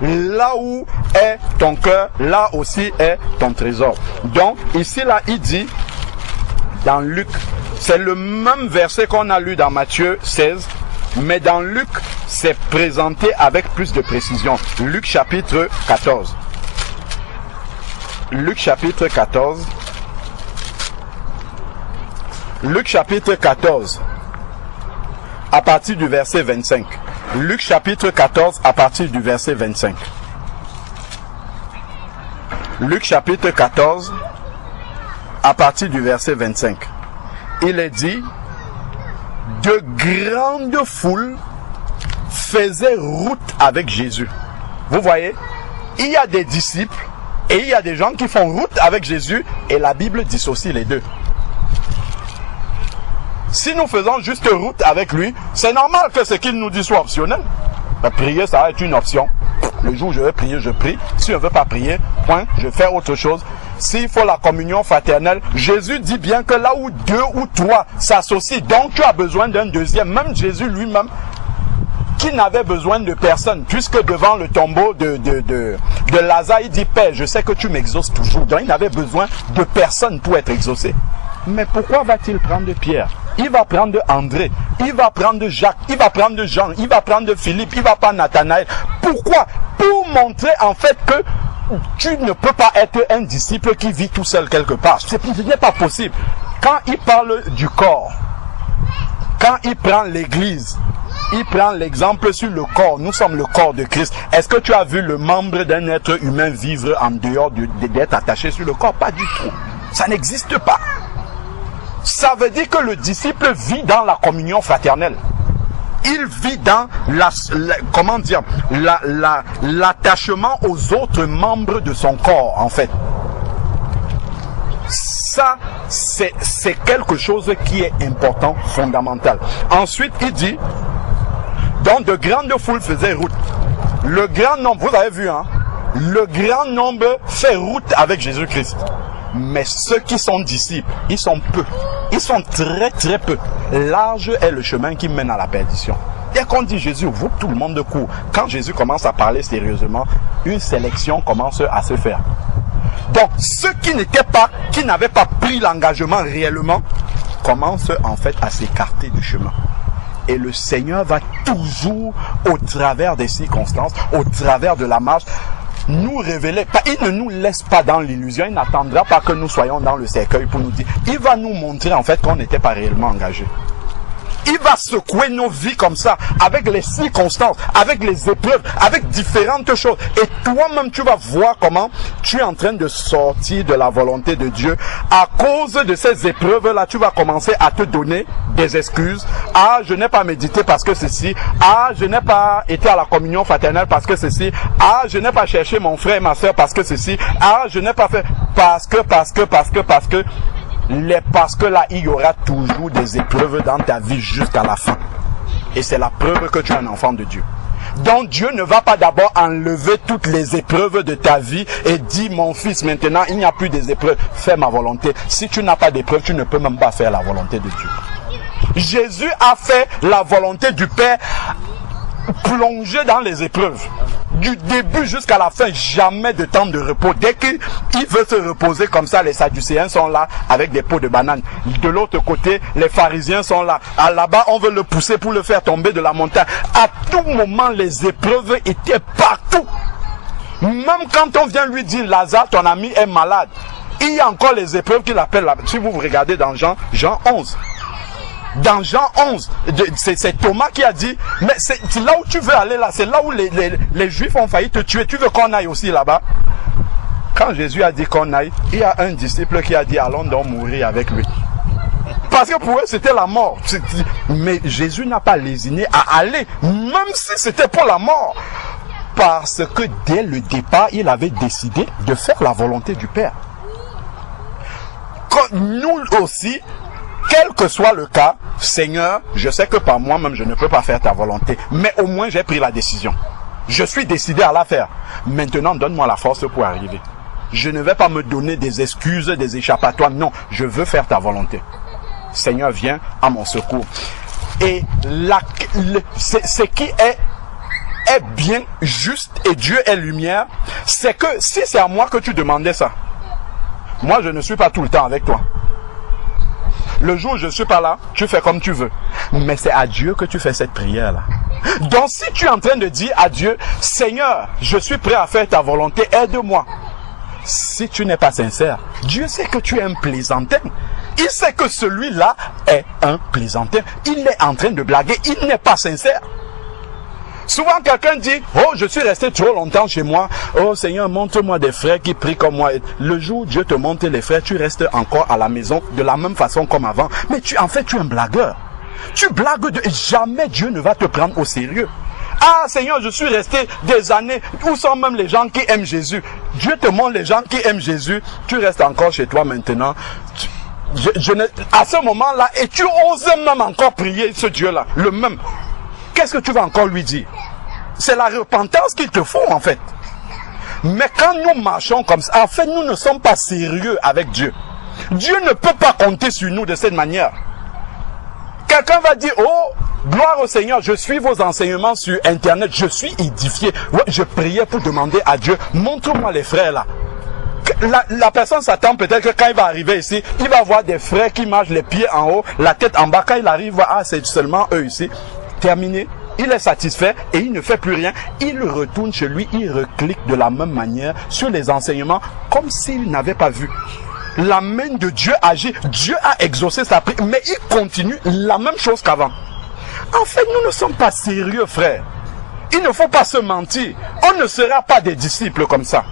Là où est ton cœur, là aussi est ton trésor. Donc, ici, là, il dit, dans Luc, c'est le même verset qu'on a lu dans Matthieu 16, mais dans Luc, c'est présenté avec plus de précision. Luc chapitre 14. Luc chapitre 14. Luc chapitre 14, à partir du verset 25. Luc chapitre 14, à partir du verset 25. Luc chapitre 14, à partir du verset 25. Il est dit, de grandes foules faisaient route avec Jésus. Vous voyez, il y a des disciples Et il y a des gens qui font route avec Jésus et la Bible dissocie les deux. Si nous faisons juste route avec lui, c'est normal que ce qu'il nous dit soit optionnel. Prier, ça va être une option. Le jour où je veux prier, je prie. Si je ne veux pas prier, point, je fais autre chose. S'il faut la communion fraternelle, Jésus dit bien que là où 2 ou 3 s'associent, donc tu as besoin d'un deuxième. Même Jésus lui-même, qui n'avait besoin de personne, puisque devant le tombeau de Lazare, il dit, Père, je sais que tu m'exauces toujours. Donc il n'avait besoin de personne pour être exaucé. Mais pourquoi va-t-il prendre Pierre? Il va prendre André, il va prendre Jacques, il va prendre Jean, il va prendre Philippe, il va prendre Nathanaël. Pourquoi? Pour montrer en fait que tu ne peux pas être un disciple qui vit tout seul quelque part. Ce n'est pas possible. Quand il parle du corps, quand il prend l'église, il prend l'exemple sur le corps. Nous sommes le corps de Christ. Est-ce que tu as vu le membre d'un être humain vivre en dehors d'être attaché sur le corps? Pas du tout. Ça n'existe pas. Ça veut dire que le disciple vit dans la communion fraternelle. Il vit dans l'attachement aux autres membres de son corps, en fait. Ça, c'est quelque chose qui est important, fondamental. Ensuite, il dit, donc de grandes foules faisaient route. Le grand nombre, vous avez vu, hein, le grand nombre fait route avec Jésus-Christ. Mais ceux qui sont disciples, ils sont peu. Ils sont très très peu. Large est le chemin qui mène à la perdition. Dès qu'on dit Jésus ouvre, tout le monde court. Quand Jésus commence à parler sérieusement, une sélection commence à se faire. Donc ceux qui n'avaient pas pris l'engagement réellement, commencent en fait à s'écarter du chemin. Et le Seigneur va toujours, au travers des circonstances, au travers de la marche, nous révéler. Il ne nous laisse pas dans l'illusion. Il n'attendra pas que nous soyons dans le cercueil pour nous dire. Il va nous montrer en fait qu'on n'était pas réellement engagé. Il va secouer nos vies comme ça, avec les circonstances, avec les épreuves, avec différentes choses. Et toi-même, tu vas voir comment tu es en train de sortir de la volonté de Dieu. À cause de ces épreuves-là, tu vas commencer à te donner des excuses. Ah, je n'ai pas médité parce que ceci. Ah, je n'ai pas été à la communion fraternelle parce que ceci. Ah, je n'ai pas cherché mon frère et ma soeur parce que ceci. Ah, je n'ai pas fait parce que. Parce que là, il y aura toujours des épreuves dans ta vie jusqu'à la fin. Et c'est la preuve que tu es un enfant de Dieu. Donc Dieu ne va pas d'abord enlever toutes les épreuves de ta vie et dire, mon fils, maintenant il n'y a plus des épreuves, fais ma volonté. Si tu n'as pas d'épreuves, tu ne peux même pas faire la volonté de Dieu. Jésus a fait la volonté du Père, plongé dans les épreuves. Du début jusqu'à la fin, jamais de temps de repos. Dès qu'il veut se reposer comme ça, les Sadducéens sont là avec des pots de bananes. De l'autre côté, les pharisiens sont là. Là-bas, on veut le pousser pour le faire tomber de la montagne. À tout moment, les épreuves étaient partout. Même quand on vient lui dire, Lazare, ton ami est malade, il y a encore les épreuves qu'il appelle là. Si vous regardez dans Jean 11. Dans Jean 11, c'est Thomas qui a dit, mais c'est là où tu veux aller là, c'est là où les Juifs ont failli te tuer, tu veux qu'on aille aussi là-bas? Quand Jésus a dit qu'on aille, il y a un disciple qui a dit, allons donc mourir avec lui. Parce que pour eux, c'était la mort. Mais Jésus n'a pas lésiné à aller, même si c'était pour la mort. Parce que dès le départ, il avait décidé de faire la volonté du Père. Nous aussi, quel que soit le cas, Seigneur, je sais que par moi-même je ne peux pas faire ta volonté, mais au moins j'ai pris la décision. Je suis décidé à la faire. Maintenant, donne-moi la force pour arriver. Je ne vais pas me donner des excuses, des échappatoires. Non, je veux faire ta volonté. Seigneur, viens à mon secours. Et ce qui est bien, juste et Dieu est lumière, c'est que si c'est à moi que tu demandais ça, moi je ne suis pas tout le temps avec toi. Le jour où je ne suis pas là, tu fais comme tu veux. Mais c'est à Dieu que tu fais cette prière-là. Donc si tu es en train de dire à Dieu, Seigneur, je suis prêt à faire ta volonté, aide-moi. Si tu n'es pas sincère, Dieu sait que tu es un plaisantin. Il sait que celui-là est un plaisantin. Il est en train de blaguer, il n'est pas sincère. Souvent quelqu'un dit, oh je suis resté trop longtemps chez moi, oh Seigneur montre-moi des frères qui prient comme moi. Le jour où Dieu te montre les frères, tu restes encore à la maison de la même façon comme avant. Mais en fait tu es un blagueur. Tu blagues jamais Dieu ne va te prendre au sérieux. Ah Seigneur, je suis resté des années, où sont même les gens qui aiment Jésus? Dieu te montre les gens qui aiment Jésus, tu restes encore chez toi maintenant. À ce moment-là, et tu oses même encore prier ce Dieu-là, le même. Qu'est-ce que tu vas encore lui dire? C'est la repentance qu'il te faut en fait. Mais quand nous marchons comme ça, en fait, nous ne sommes pas sérieux avec Dieu. Dieu ne peut pas compter sur nous de cette manière. Quelqu'un va dire, oh, gloire au Seigneur, je suis vos enseignements sur Internet, je suis édifié. Ouais, je priais pour demander à Dieu, montre-moi les frères là. La personne s'attend peut-être que quand il va arriver ici, il va voir des frères qui marchent les pieds en haut, la tête en bas. Quand il arrive, ah, c'est seulement eux ici. Terminé. Il est satisfait et il ne fait plus rien. Il retourne chez lui, il reclique de la même manière sur les enseignements comme s'il n'avait pas vu. La main de Dieu agit. Dieu a exaucé sa prière, mais il continue la même chose qu'avant. En fait, nous ne sommes pas sérieux, frère. Il ne faut pas se mentir. On ne sera pas des disciples comme ça.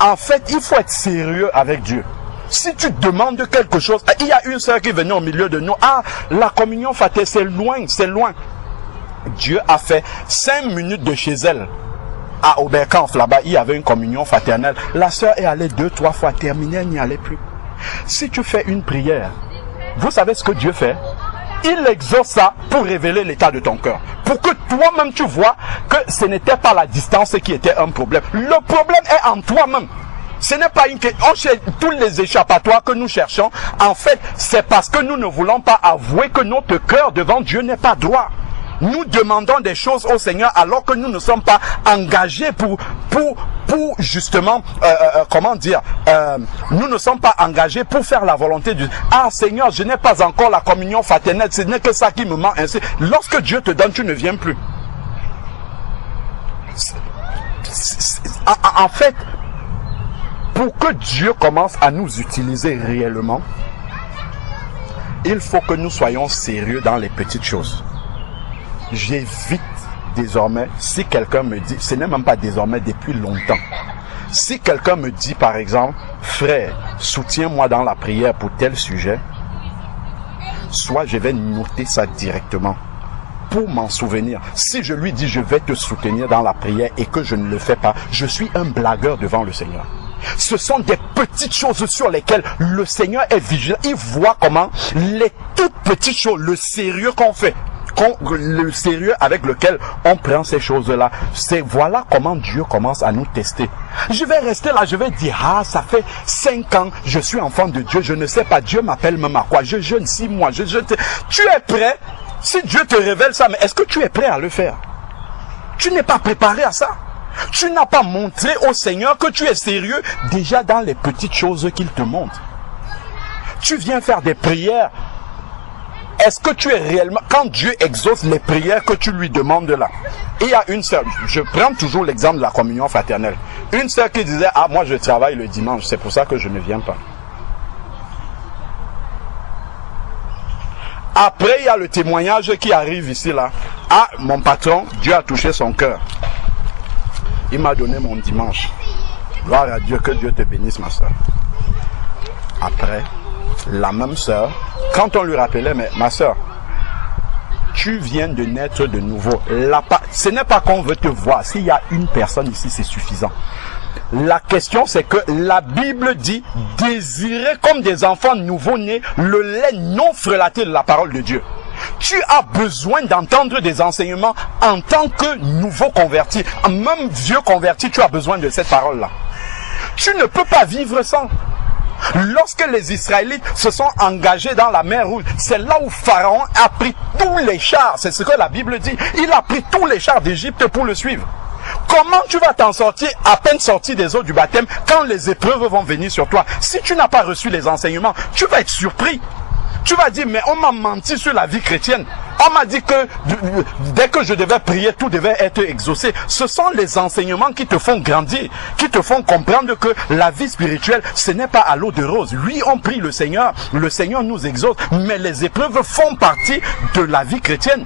En fait, il faut être sérieux avec Dieu. Si tu demandes quelque chose, il y a une sœur qui venait au milieu de nous. Ah, la communion fraternelle, c'est loin, c'est loin. Dieu a fait 5 minutes de chez elle. À Oberkampf, là-bas, il y avait une communion fraternelle. La sœur est allée 2-3 fois, terminée, elle n'y allait plus. Si tu fais une prière, vous savez ce que Dieu fait? Il exauce ça pour révéler l'état de ton cœur. Pour que toi-même tu vois que ce n'était pas la distance qui était un problème. Le problème est en toi-même. Ce n'est pas une question. Tous les échappatoires que nous cherchons, en fait, c'est parce que nous ne voulons pas avouer que notre cœur devant Dieu n'est pas droit. Nous demandons des choses au Seigneur alors que nous ne sommes pas engagés pour justement, comment dire, nous ne sommes pas engagés pour faire la volonté du... Ah Seigneur, je n'ai pas encore la communion fraternelle, ce n'est que ça qui me manque ainsi. Lorsque Dieu te donne, tu ne viens plus. En fait, pour que Dieu commence à nous utiliser réellement, il faut que nous soyons sérieux dans les petites choses. J'évite désormais, si quelqu'un me dit, ce n'est même pas désormais, depuis longtemps. Si quelqu'un me dit par exemple, frère, soutiens-moi dans la prière pour tel sujet, soit je vais noter ça directement pour m'en souvenir. Si je lui dis je vais te soutenir dans la prière et que je ne le fais pas, je suis un blagueur devant le Seigneur. Ce sont des petites choses sur lesquelles le Seigneur est vigilant. Il voit comment les toutes petites choses, le sérieux qu'on fait, le sérieux avec lequel on prend ces choses-là, c'est voilà comment Dieu commence à nous tester. Je vais rester là, je vais dire, ah, ça fait 5 ans, je suis enfant de Dieu, je ne sais pas, Dieu m'appelle même à quoi, je jeûne 6 mois, tu es prêt? Si Dieu te révèle ça, mais est-ce que tu es prêt à le faire? Tu n'es pas préparé à ça. Tu n'as pas montré au Seigneur que tu es sérieux déjà dans les petites choses qu'il te montre. Tu viens faire des prières. Est-ce que tu es réellement... Quand Dieu exauce les prières que tu lui demandes là, il y a une sœur, je prends toujours l'exemple de la communion fraternelle. Une sœur qui disait, ah moi je travaille le dimanche, c'est pour ça que je ne viens pas. Après il y a le témoignage qui arrive ici là. Ah mon patron, Dieu a touché son cœur. Il m'a donné mon dimanche. Gloire à Dieu, que Dieu te bénisse ma soeur. Après, la même soeur, quand on lui rappelait, mais ma soeur, tu viens de naître de nouveau. Ce n'est pas qu'on veut te voir. S'il y a une personne ici, c'est suffisant. La question, c'est que la Bible dit, désirez comme des enfants nouveau-nés le lait non frelaté de la parole de Dieu. Tu as besoin d'entendre des enseignements en tant que nouveau converti. Même vieux converti, tu as besoin de cette parole-là. Tu ne peux pas vivre sans. Lorsque les Israélites se sont engagés dans la mer Rouge, c'est là où Pharaon a pris tous les chars. C'est ce que la Bible dit. Il a pris tous les chars d'Égypte pour le suivre. Comment tu vas t'en sortir à peine sorti des eaux du baptême quand les épreuves vont venir sur toi? Si tu n'as pas reçu les enseignements, tu vas être surpris. Tu vas dire, mais on m'a menti sur la vie chrétienne. On m'a dit que dès que je devais prier, tout devait être exaucé. Ce sont les enseignements qui te font grandir, qui te font comprendre que la vie spirituelle, ce n'est pas à l'eau de rose. Oui, on prie le Seigneur nous exauce, mais les épreuves font partie de la vie chrétienne.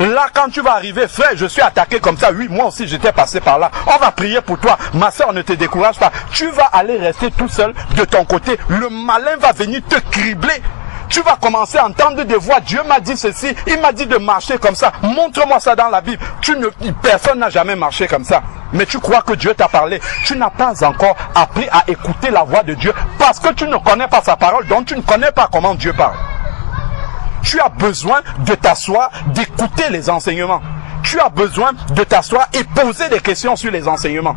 Là, quand tu vas arriver, frère, je suis attaqué comme ça. Oui, moi aussi, j'étais passé par là. On va prier pour toi. Ma soeur, ne te décourage pas. Tu vas aller rester tout seul de ton côté. Le malin va venir te cribler. Tu vas commencer à entendre des voix. Dieu m'a dit ceci. Il m'a dit de marcher comme ça. Montre-moi ça dans la Bible. Personne n'a jamais marché comme ça. mais tu crois que Dieu t'a parlé. Tu n'as pas encore appris à écouter la voix de Dieu parce que tu ne connais pas sa parole, donc tu ne connais pas comment Dieu parle. Tu as besoin de t'asseoir, d'écouter les enseignements. Tu as besoin de t'asseoir et poser des questions sur les enseignements.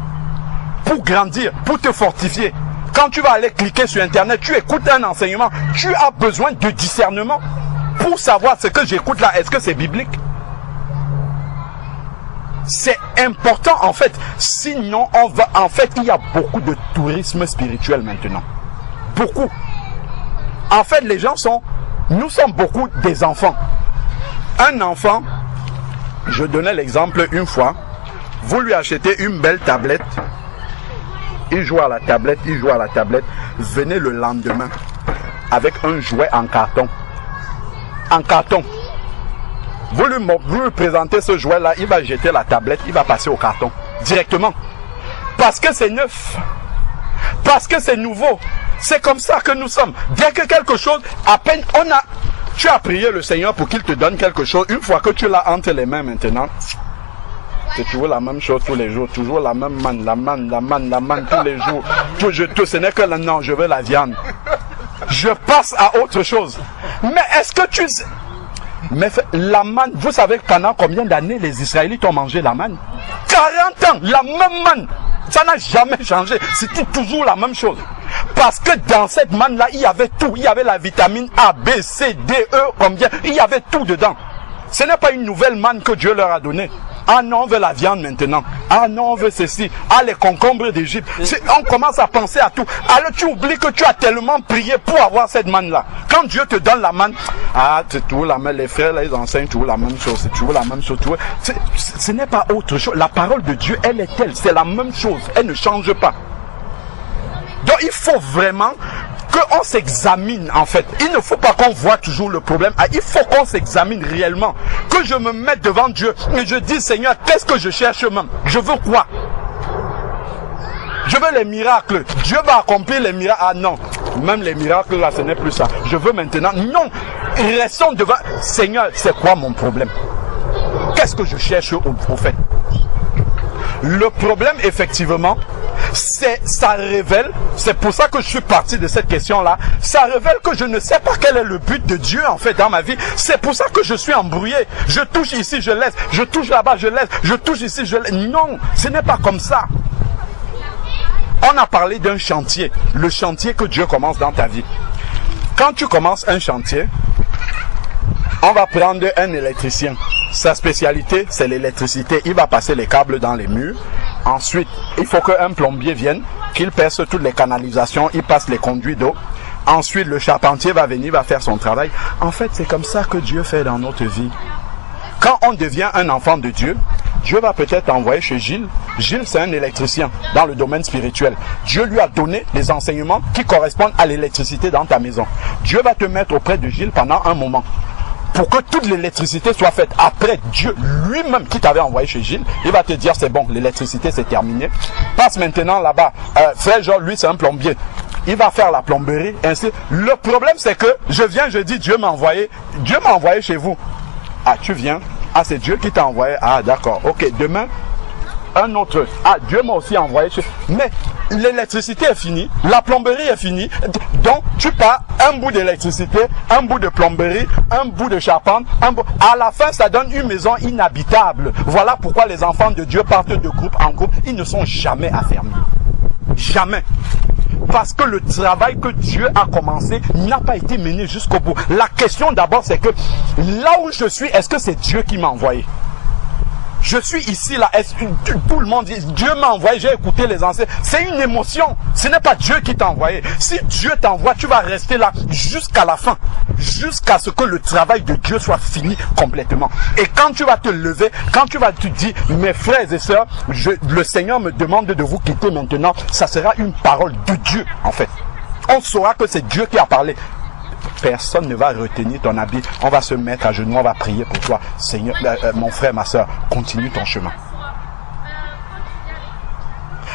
Pour grandir, pour te fortifier. Quand tu vas aller cliquer sur Internet, tu écoutes un enseignement. Tu as besoin de discernement pour savoir ce que j'écoute là. Est-ce que c'est biblique? C'est important en fait. Sinon, en fait, il y a beaucoup de tourisme spirituel maintenant. Beaucoup. En fait, les gens nous sommes beaucoup des enfants. Un enfant, je donnais l'exemple une fois, vous lui achetez une belle tablette, il joue à la tablette, venez le lendemain avec un jouet en carton. En carton. Vous lui présentez ce jouet-là, il va jeter la tablette, il va passer au carton directement. Parce que c'est neuf. Parce que c'est nouveau. C'est comme ça que nous sommes. Dès que quelque chose, à peine tu as prié le Seigneur pour qu'il te donne quelque chose. Une fois que tu l'as entre les mains maintenant, c'est toujours la même chose tous les jours. Toujours la même manne, la manne tous les jours. Ce n'est que non, je veux la viande. Je passe à autre chose. Mais est-ce que tu sais... Mais la manne, vous savez pendant combien d'années les Israélites ont mangé la manne? 40 ans, la même manne. Ça n'a jamais changé. C'était toujours la même chose. Parce que dans cette manne-là, il y avait tout. Il y avait la vitamine A, B, C, D, E, combien. Il y avait tout dedans. Ce n'est pas une nouvelle manne que Dieu leur a donnée. Ah non, on veut la viande maintenant. Ah non, on veut ceci. Ah, les concombres d'Égypte. On commence à penser à tout. Alors tu oublies que tu as tellement prié pour avoir cette manne-là. Quand Dieu te donne la manne, ah, c'est toujours la même. Les frères, là, ils enseignent toujours la même chose. C'est toujours la même chose. Ce n'est pas autre chose. La parole de Dieu, elle est telle. C'est la même chose. Elle ne change pas. Donc il faut vraiment qu'on s'examine en fait. Il ne faut pas qu'on voit toujours le problème. Il faut qu'on s'examine réellement. Que je me mette devant Dieu et je dis Seigneur, qu'est-ce que je cherche même? Je veux quoi? Je veux les miracles. Dieu va accomplir les miracles. Ah non, même les miracles là, ce n'est plus ça. Je veux maintenant. Non, restons devant. Seigneur, c'est quoi mon problème? Qu'est-ce que je cherche au prophète? Le problème, effectivement, ça révèle, c'est pour ça que je suis parti de cette question-là, ça révèle que je ne sais pas quel est le but de Dieu, en fait, dans ma vie. C'est pour ça que je suis embrouillé. Je touche ici, je laisse. Je touche là-bas, je laisse. Je touche ici, je laisse. Non, ce n'est pas comme ça. On a parlé d'un chantier, le chantier que Dieu commence dans ta vie. Quand tu commences un chantier, on va prendre un électricien. Sa spécialité, c'est l'électricité. Il va passer les câbles dans les murs. Ensuite, il faut qu'un plombier vienne, qu'il perce toutes les canalisations, il passe les conduits d'eau. Ensuite, le charpentier va venir, va faire son travail. En fait, c'est comme ça que Dieu fait dans notre vie. Quand on devient un enfant de Dieu, Dieu va peut-être envoyer chez Gilles. Gilles, c'est un électricien dans le domaine spirituel. Dieu lui a donné les enseignements qui correspondent à l'électricité dans ta maison. Dieu va te mettre auprès de Gilles pendant un moment. Pour que toute l'électricité soit faite. Après, Dieu lui-même qui t'avait envoyé chez Gilles, il va te dire c'est bon, l'électricité c'est terminé. Passe maintenant là-bas. Frère Jean, lui c'est un plombier. Il va faire la plomberie, ainsi. Le problème c'est que je viens, je dis Dieu m'a envoyé chez vous. Ah, tu viens. Ah, c'est Dieu qui t'a envoyé. Ah, d'accord. Ok, demain, un autre. Ah, Dieu m'a aussi envoyé chez... Mais l'électricité est finie, la plomberie est finie. Donc, tu pars un bout d'électricité, un bout de plomberie, un bout de charpente, à la fin, ça donne une maison inhabitable. Voilà pourquoi les enfants de Dieu partent de groupe en groupe. Ils ne sont jamais affermis. Jamais. Parce que le travail que Dieu a commencé n'a pas été mené jusqu'au bout. La question d'abord, c'est que là où je suis, est-ce que c'est Dieu qui m'a envoyé? Je suis ici, là, tout le monde dit, Dieu m'a envoyé, j'ai écouté les enseignants. C'est une émotion, ce n'est pas Dieu qui t'a envoyé. Si Dieu t'envoie, tu vas rester là jusqu'à la fin, jusqu'à ce que le travail de Dieu soit fini complètement. Et quand tu vas te lever, quand tu vas te dire, mes frères et sœurs, le Seigneur me demande de vous quitter maintenant, ça sera une parole de Dieu, en fait. On saura que c'est Dieu qui a parlé. Personne ne va retenir ton habit. On va se mettre à genoux, on va prier pour toi. Seigneur, mon frère, ma soeur, continue ton chemin.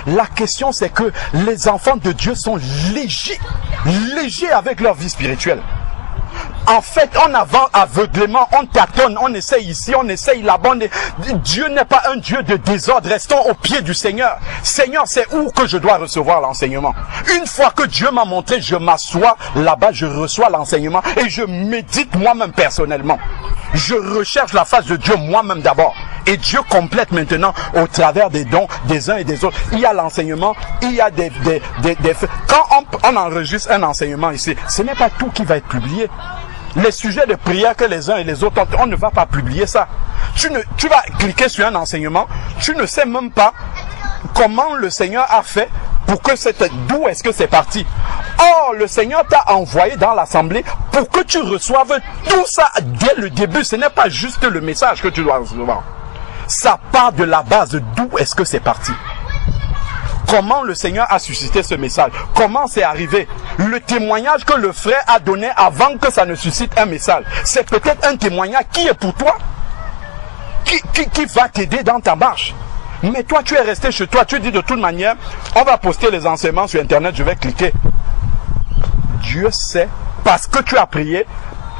La question, c'est que les enfants de Dieu sont légers avec leur vie spirituelle. En fait, on avance aveuglément, on tâtonne, on essaye ici, on essaye là-bas. Dieu n'est pas un Dieu de désordre. Restons au pied du Seigneur. Seigneur, c'est où que je dois recevoir l'enseignement? Une fois que Dieu m'a montré, je m'assois là-bas, je reçois l'enseignement et je médite moi-même personnellement. Je recherche la face de Dieu moi-même d'abord. Et Dieu complète maintenant au travers des dons des uns et des autres. Il y a l'enseignement, il y a des quand on enregistre un enseignement ici, ce n'est pas tout qui va être publié. Les sujets de prière que les uns et les autres ont, on ne va pas publier ça. Tu vas cliquer sur un enseignement, tu ne sais même pas comment le Seigneur a fait pour que d'où est-ce que c'est parti. Or, le Seigneur t'a envoyé dans l'assemblée pour que tu reçoives tout ça dès le début. Ce n'est pas juste le message que tu dois recevoir. Ça part de la base, d'où est-ce que c'est parti. Comment le Seigneur a suscité ce message? Comment c'est arrivé? Le témoignage que le frère a donné avant que ça ne suscite un message, c'est peut-être un témoignage qui est pour toi, qui va t'aider dans ta marche. Mais toi, tu es resté chez toi, tu dis de toute manière, on va poster les enseignements sur Internet, je vais cliquer. Dieu sait, parce que tu as prié,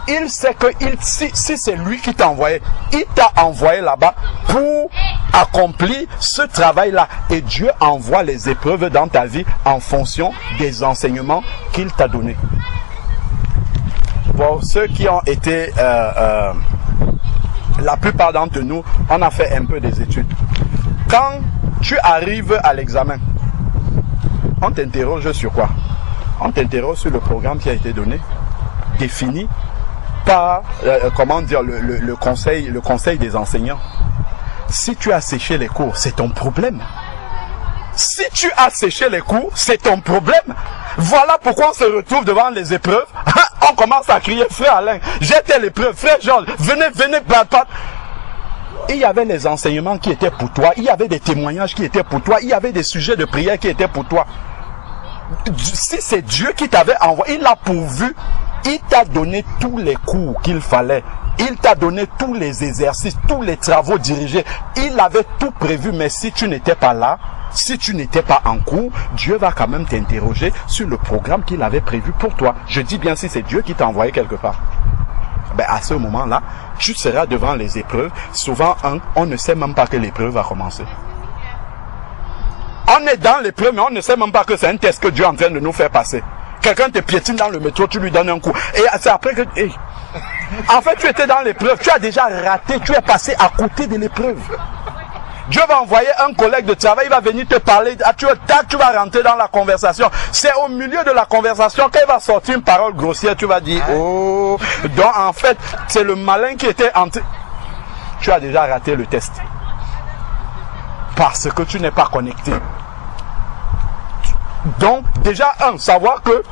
il sait que si c'est lui qui t'a envoyé, il t'a envoyé là-bas pour accomplir ce travail-là. Et Dieu envoie les épreuves dans ta vie en fonction des enseignements qu'il t'a donnés. Pour ceux qui ont été, la plupart d'entre nous, on a fait un peu des études. Quand tu arrives à l'examen, on t'interroge sur quoi? On t'interroge sur le programme qui a été donné, défini par, comment dire, le conseil des enseignants. Si tu as séché les cours, c'est ton problème. Si tu as séché les cours, c'est ton problème. Voilà pourquoi on se retrouve devant les épreuves. On commence à crier, frère Alain, j'ai telle épreuve, frère Georges, venez, Il y avait les enseignements qui étaient pour toi, il y avait des témoignages qui étaient pour toi, il y avait des sujets de prière qui étaient pour toi. Si c'est Dieu qui t'avait envoyé, il l'a pourvu. Il t'a donné tous les cours qu'il fallait. Il t'a donné tous les exercices, tous les travaux dirigés. Il avait tout prévu, mais si tu n'étais pas là, si tu n'étais pas en cours, Dieu va quand même t'interroger sur le programme qu'il avait prévu pour toi. Je dis bien si c'est Dieu qui t'a envoyé quelque part. Ben à ce moment-là, tu seras devant les épreuves. Souvent, on ne sait même pas que l'épreuve va commencer. On est dans l'épreuve, mais on ne sait même pas que c'est un test que Dieu est en train de nous faire passer. Quelqu'un te piétine dans le métro, tu lui donnes un coup. Et c'est après que... En fait, tu étais dans l'épreuve, tu as déjà raté, tu es passé à côté de l'épreuve. Dieu va envoyer un collègue de travail, il va venir te parler, tu vas rentrer dans la conversation. C'est au milieu de la conversation qu'il va sortir une parole grossière, tu vas dire, oh... Donc en fait, c'est le malin qui était entré. Tu as déjà raté le test. Parce que tu n'es pas connecté. Donc, déjà, savoir que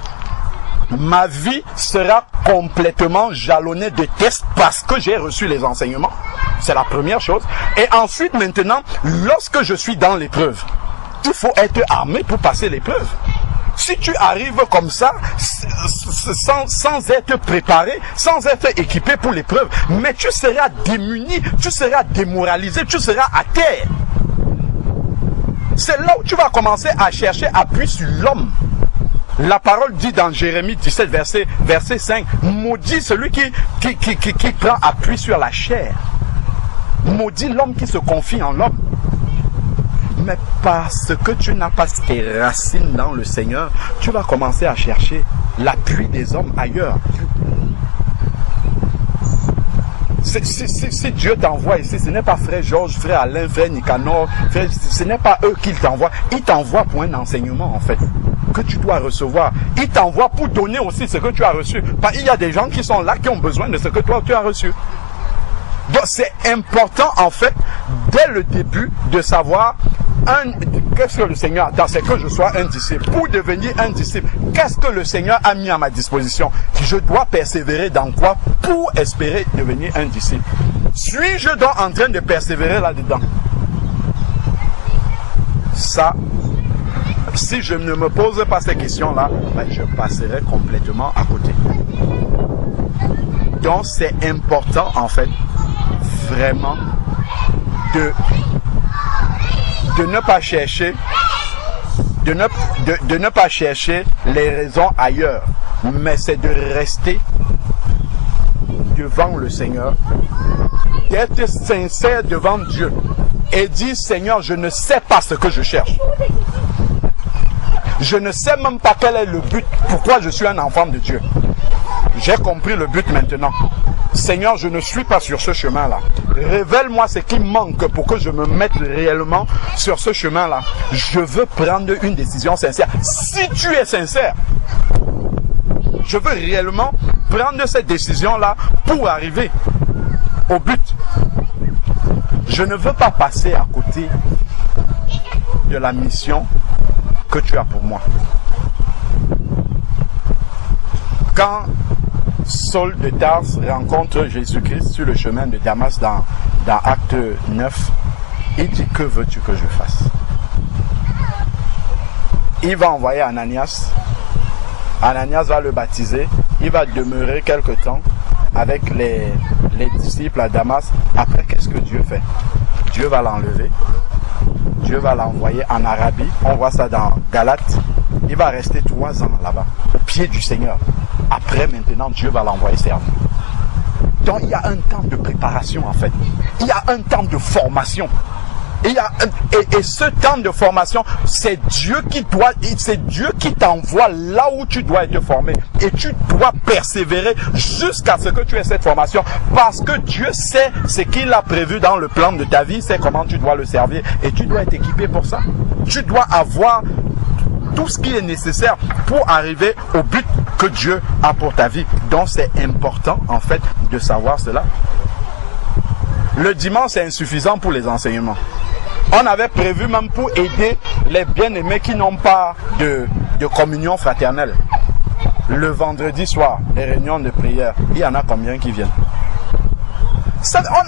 ma vie sera complètement jalonnée de tests parce que j'ai reçu les enseignements. C'est la première chose. Et ensuite, maintenant, lorsque je suis dans l'épreuve, il faut être armé pour passer l'épreuve. Si tu arrives comme ça, sans être préparé, sans être équipé pour l'épreuve, mais tu seras démuni, tu seras démoralisé, tu seras à terre. C'est là où tu vas commencer à chercher appui sur l'homme. La parole dit dans Jérémie 17, verset 5, maudit celui qui prend appui sur la chair. Maudit l'homme qui se confie en l'homme. Mais parce que tu n'as pas tes racines dans le Seigneur, tu vas commencer à chercher l'appui des hommes ailleurs. Si Dieu t'envoie ici, ce n'est pas frère Georges, frère Alain, frère Nicanor, ce n'est pas eux qui t'envoient. Ils t'envoient pour un enseignement en fait, que tu dois recevoir. Ils t'envoient pour donner aussi ce que tu as reçu. Il y a des gens qui sont là, qui ont besoin de ce que toi tu as reçu. Donc c'est important en fait, dès le début, de savoir qu'est-ce que le Seigneur attend, c'est que je sois un disciple. Pour devenir un disciple, qu'est-ce que le Seigneur a mis à ma disposition? Je dois persévérer dans quoi pour espérer devenir un disciple? Suis-je donc en train de persévérer là-dedans? Ça, si je ne me pose pas ces questions-là, ben je passerai complètement à côté. Donc c'est important en fait, vraiment, de ne pas chercher de ne pas chercher les raisons ailleurs, mais c'est de rester devant le Seigneur, d'être sincère devant Dieu et dire, Seigneur, je ne sais pas ce que je cherche. Je ne sais même pas quel est le but, pourquoi je suis un enfant de Dieu. J'ai compris le but maintenant. Seigneur, je ne suis pas sur ce chemin-là. Révèle-moi ce qui manque pour que je me mette réellement sur ce chemin-là. Je veux prendre une décision sincère. Si tu es sincère, je veux réellement prendre cette décision-là pour arriver au but. Je ne veux pas passer à côté de la mission que tu as pour moi. Quand Saul de Tarse rencontre Jésus-Christ sur le chemin de Damas dans Acte 9, il dit, que veux-tu que je fasse? Il va envoyer Ananias. Ananias va le baptiser. Il va demeurer quelque temps avec les disciples à Damas. Après, qu'est-ce que Dieu fait? Dieu va l'enlever. Dieu va l'envoyer en Arabie. On voit ça dans Galates. Il va rester 3 ans là-bas, au pied du Seigneur. Après, maintenant, Dieu va l'envoyer servir. Donc, il y a un temps de préparation, en fait. Il y a un temps de formation. Et ce temps de formation, c'est Dieu qui t'envoie là où tu dois être formé. Et tu dois persévérer jusqu'à ce que tu aies cette formation. Parce que Dieu sait ce qu'il a prévu dans le plan de ta vie, c'est comment tu dois le servir. Et tu dois être équipé pour ça. Tu dois avoir tout ce qui est nécessaire pour arriver au but que Dieu a pour ta vie. Donc c'est important en fait de savoir cela. Le dimanche c'est insuffisant pour les enseignements. On avait prévu même pour aider les bien-aimés qui n'ont pas de communion fraternelle. Le vendredi soir, les réunions de prière, il y en a combien qui viennent?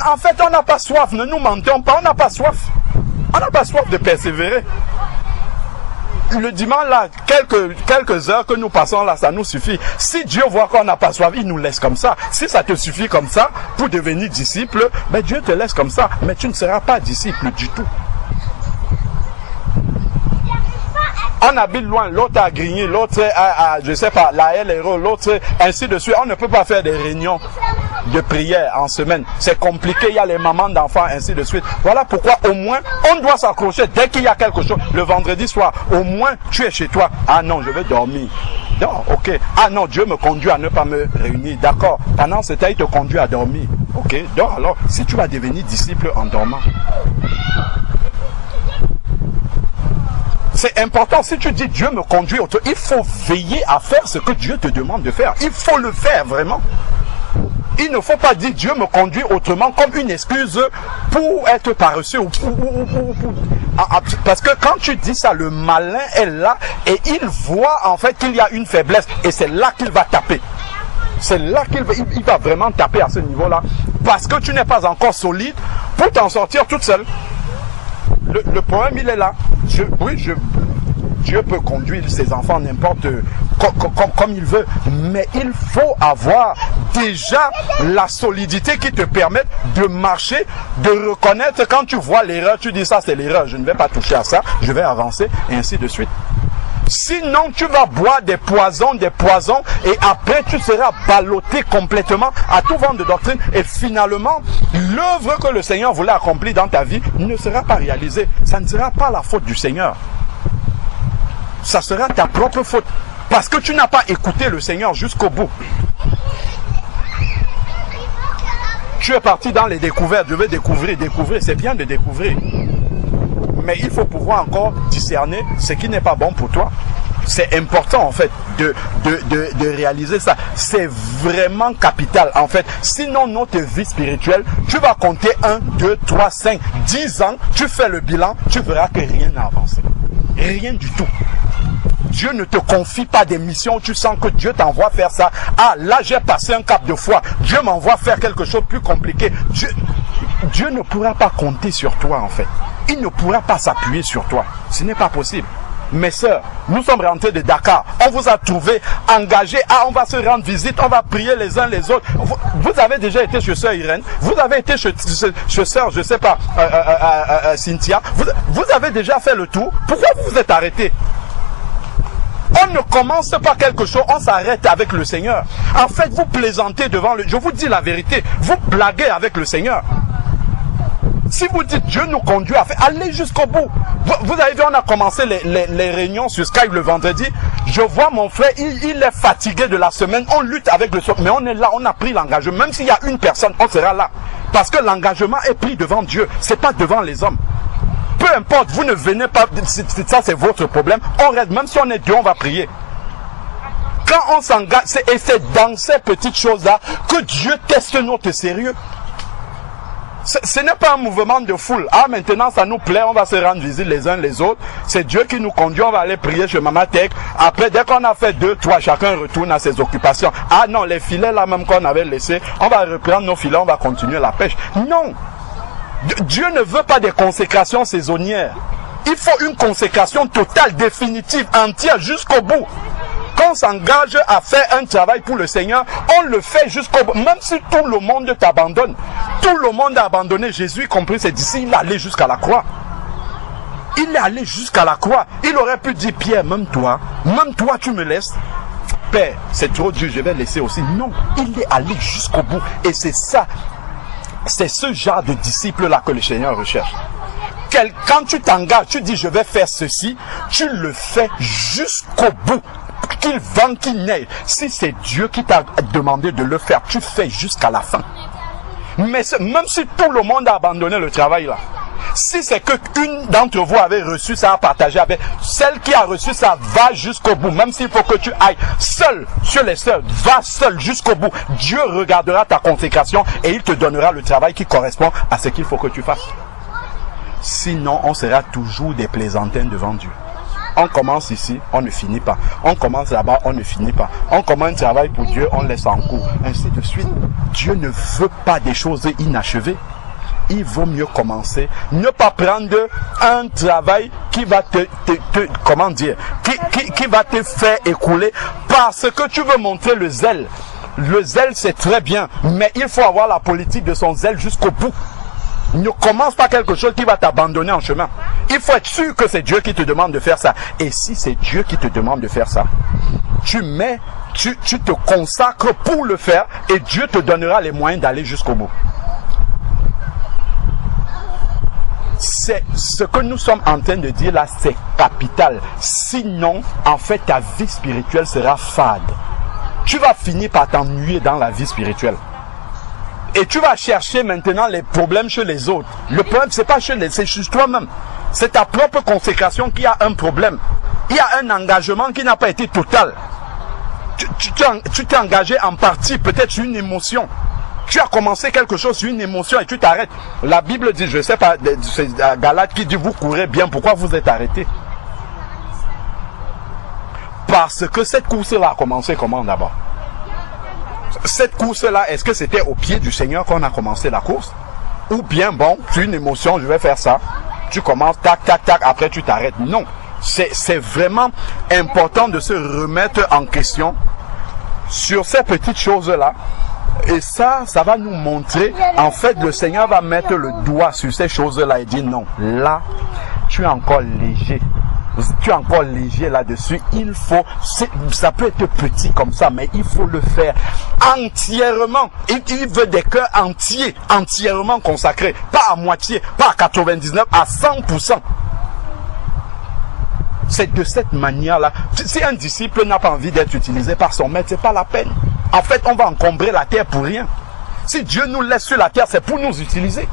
En fait, on n'a pas soif, ne nous mentons pas, on n'a pas soif. On n'a pas soif de persévérer. Le dimanche, là, quelques heures que nous passons là, ça nous suffit. Si Dieu voit qu'on n'a pas soif, il nous laisse comme ça. Si ça te suffit comme ça pour devenir disciple, ben Dieu te laisse comme ça. Mais tu ne seras pas disciple du tout. On habite loin, l'autre a Grigny, l'autre a, je sais pas, la LRO, l'autre, ainsi de suite. On ne peut pas faire des réunions de prière en semaine. C'est compliqué, il y a les mamans d'enfants, ainsi de suite. Voilà pourquoi au moins, on doit s'accrocher dès qu'il y a quelque chose. Le vendredi soir, au moins, tu es chez toi. Ah non, je vais dormir. Non, ok. Ah non, Dieu me conduit à ne pas me réunir. D'accord. Pendant ce temps, il te conduit à dormir. Ok. Donc alors, si tu vas devenir disciple en dormant, c'est important. Si tu dis Dieu me conduit, il faut veiller à faire ce que Dieu te demande de faire. Il faut le faire vraiment. Il ne faut pas dire Dieu me conduit autrement comme une excuse pour être paresseux. Parce que quand tu dis ça, le malin est là et il voit en fait qu'il y a une faiblesse et c'est là qu'il va taper. C'est là qu'il va vraiment taper à ce niveau-là. Parce que tu n'es pas encore solide pour t'en sortir toute seule. Le problème, il est là. Dieu peut conduire ses enfants n'importe comme il veut. Mais il faut avoir déjà la solidité qui te permette de marcher, de reconnaître quand tu vois l'erreur, tu dis ça c'est l'erreur, je ne vais pas toucher à ça, je vais avancer et ainsi de suite. Sinon, tu vas boire des poisons et après tu seras ballotté complètement à tout vent de doctrine et finalement, l'œuvre que le Seigneur voulait accomplir dans ta vie ne sera pas réalisée. Ça ne sera pas la faute du Seigneur. Ça sera ta propre faute parce que tu n'as pas écouté le Seigneur jusqu'au bout. Tu es parti dans les découvertes, je veux découvrir, c'est bien de découvrir. Mais il faut pouvoir encore discerner ce qui n'est pas bon pour toi. C'est important en fait de réaliser ça. C'est vraiment capital en fait. Sinon notre vie spirituelle, tu vas compter 1, 2, 3, 5, 10 ans, tu fais le bilan, tu verras que rien n'a avancé. Rien du tout. Dieu ne te confie pas des missions où tu sens que Dieu t'envoie faire ça. Ah, là j'ai passé un cap de foi. Dieu m'envoie faire quelque chose de plus compliqué. Dieu ne pourra pas compter sur toi en fait. Il ne pourra pas s'appuyer sur toi. Ce n'est pas possible. Mes sœurs, nous sommes rentrés de Dakar. On vous a trouvé engagés. Ah, on va se rendre visite. On va prier les uns les autres. Vous avez déjà été chez sœur Irène. Vous avez été chez sœur, je sais pas, Cynthia. Vous avez déjà fait le tour. Pourquoi vous vous êtes arrêtés? On ne commence pas quelque chose, on s'arrête avec le Seigneur. En fait, vous plaisantez devant le... Je vous dis la vérité, vous blaguez avec le Seigneur. Si vous dites Dieu nous conduit à faire, allez jusqu'au bout. Vous avez vu, on a commencé les réunions sur Skype le vendredi. Je vois mon frère, il est fatigué de la semaine. On lutte avec le soir, mais on est là, on a pris l'engagement. Même s'il y a une personne, on sera là. Parce que l'engagement est pris devant Dieu, c'est pas devant les hommes. Peu importe, vous ne venez pas, ça c'est votre problème. On reste, même si on est deux, on va prier. Quand on s'engage, et c'est dans ces petites choses-là que Dieu teste notre sérieux. Ce n'est pas un mouvement de foule. Ah, maintenant ça nous plaît, on va se rendre visite les uns les autres. C'est Dieu qui nous conduit, on va aller prier chez Mama Tech. Après, dès qu'on a fait 2, 3, chacun retourne à ses occupations. Ah non, les filets là même qu'on avait laissés, on va reprendre nos filets, on va continuer la pêche. Non! Dieu ne veut pas des consécrations saisonnières. Il faut une consécration totale, définitive, entière, jusqu'au bout. Quand on s'engage à faire un travail pour le Seigneur, on le fait jusqu'au bout. Même si tout le monde t'abandonne. Tout le monde a abandonné Jésus, y compris ses disciples. Il est allé jusqu'à la croix. Il est allé jusqu'à la croix. Il aurait pu dire, Pierre, même toi tu me laisses. Père, c'est trop dur, je vais laisser aussi. Non, il est allé jusqu'au bout. Et c'est ça. C'est ce genre de disciple-là que le Seigneur recherche. Quand tu t'engages, tu dis je vais faire ceci, tu le fais jusqu'au bout. Qu'il vente, qu'il neige. Si c'est Dieu qui t'a demandé de le faire, tu fais jusqu'à la fin. Mais même si tout le monde a abandonné le travail là, si c'est que une d'entre vous avait reçu ça à partager avec celle qui a reçu ça, va jusqu'au bout. Même s'il faut que tu ailles seul sur les seuls, va seul jusqu'au bout. Dieu regardera ta consécration et il te donnera le travail qui correspond à ce qu'il faut que tu fasses. Sinon, on sera toujours des plaisantins devant Dieu. On commence ici, on ne finit pas. On commence là-bas, on ne finit pas. On commence un travail pour Dieu, on laisse en cours. Ainsi de suite. Dieu ne veut pas des choses inachevées. Il vaut mieux commencer. Ne pas prendre un travail qui va comment dire, qui va te faire écouler parce que tu veux montrer le zèle. Le zèle, c'est très bien, mais il faut avoir la politique de son zèle jusqu'au bout. Ne commence pas quelque chose qui va t'abandonner en chemin. Il faut être sûr que c'est Dieu qui te demande de faire ça. Et si c'est Dieu qui te demande de faire ça, tu te consacres pour le faire et Dieu te donnera les moyens d'aller jusqu'au bout. C'est ce que nous sommes en train de dire là, c'est capital. Sinon, en fait, ta vie spirituelle sera fade. Tu vas finir par t'ennuyer dans la vie spirituelle. Et tu vas chercher maintenant les problèmes chez les autres. Le problème, c'est pas c'est chez toi-même. C'est ta propre consécration qui a un problème. Il y a un engagement qui n'a pas été total. Tu t'es engagé en partie, peut-être sur une émotion. Tu as commencé quelque chose sur une émotion et tu t'arrêtes. La Bible dit, je ne sais pas, c'est Galate qui dit, vous courez bien, pourquoi vous êtes arrêté? Parce que cette course-là a commencé comment d'abord? Cette course-là, est-ce que c'était au pied du Seigneur qu'on a commencé la course? Ou bien, bon, tu as une émotion, je vais faire ça. Tu commences, tac, tac, tac, après tu t'arrêtes. Non, c'est vraiment important de se remettre en question sur ces petites choses-là. Et ça va nous montrer, en fait, le Seigneur va mettre le doigt sur ces choses-là et dire non, là, tu es encore léger. Tu es encore léger là-dessus. Il faut, ça peut être petit comme ça, mais il faut le faire entièrement. Il veut des cœurs entiers, entièrement consacrés. Pas à moitié, pas à 99, à 100%. C'est de cette manière-là. Si un disciple n'a pas envie d'être utilisé par son maître, c'est pas la peine. En fait, on va encombrer la terre pour rien. Si Dieu nous laisse sur la terre, c'est pour nous utiliser.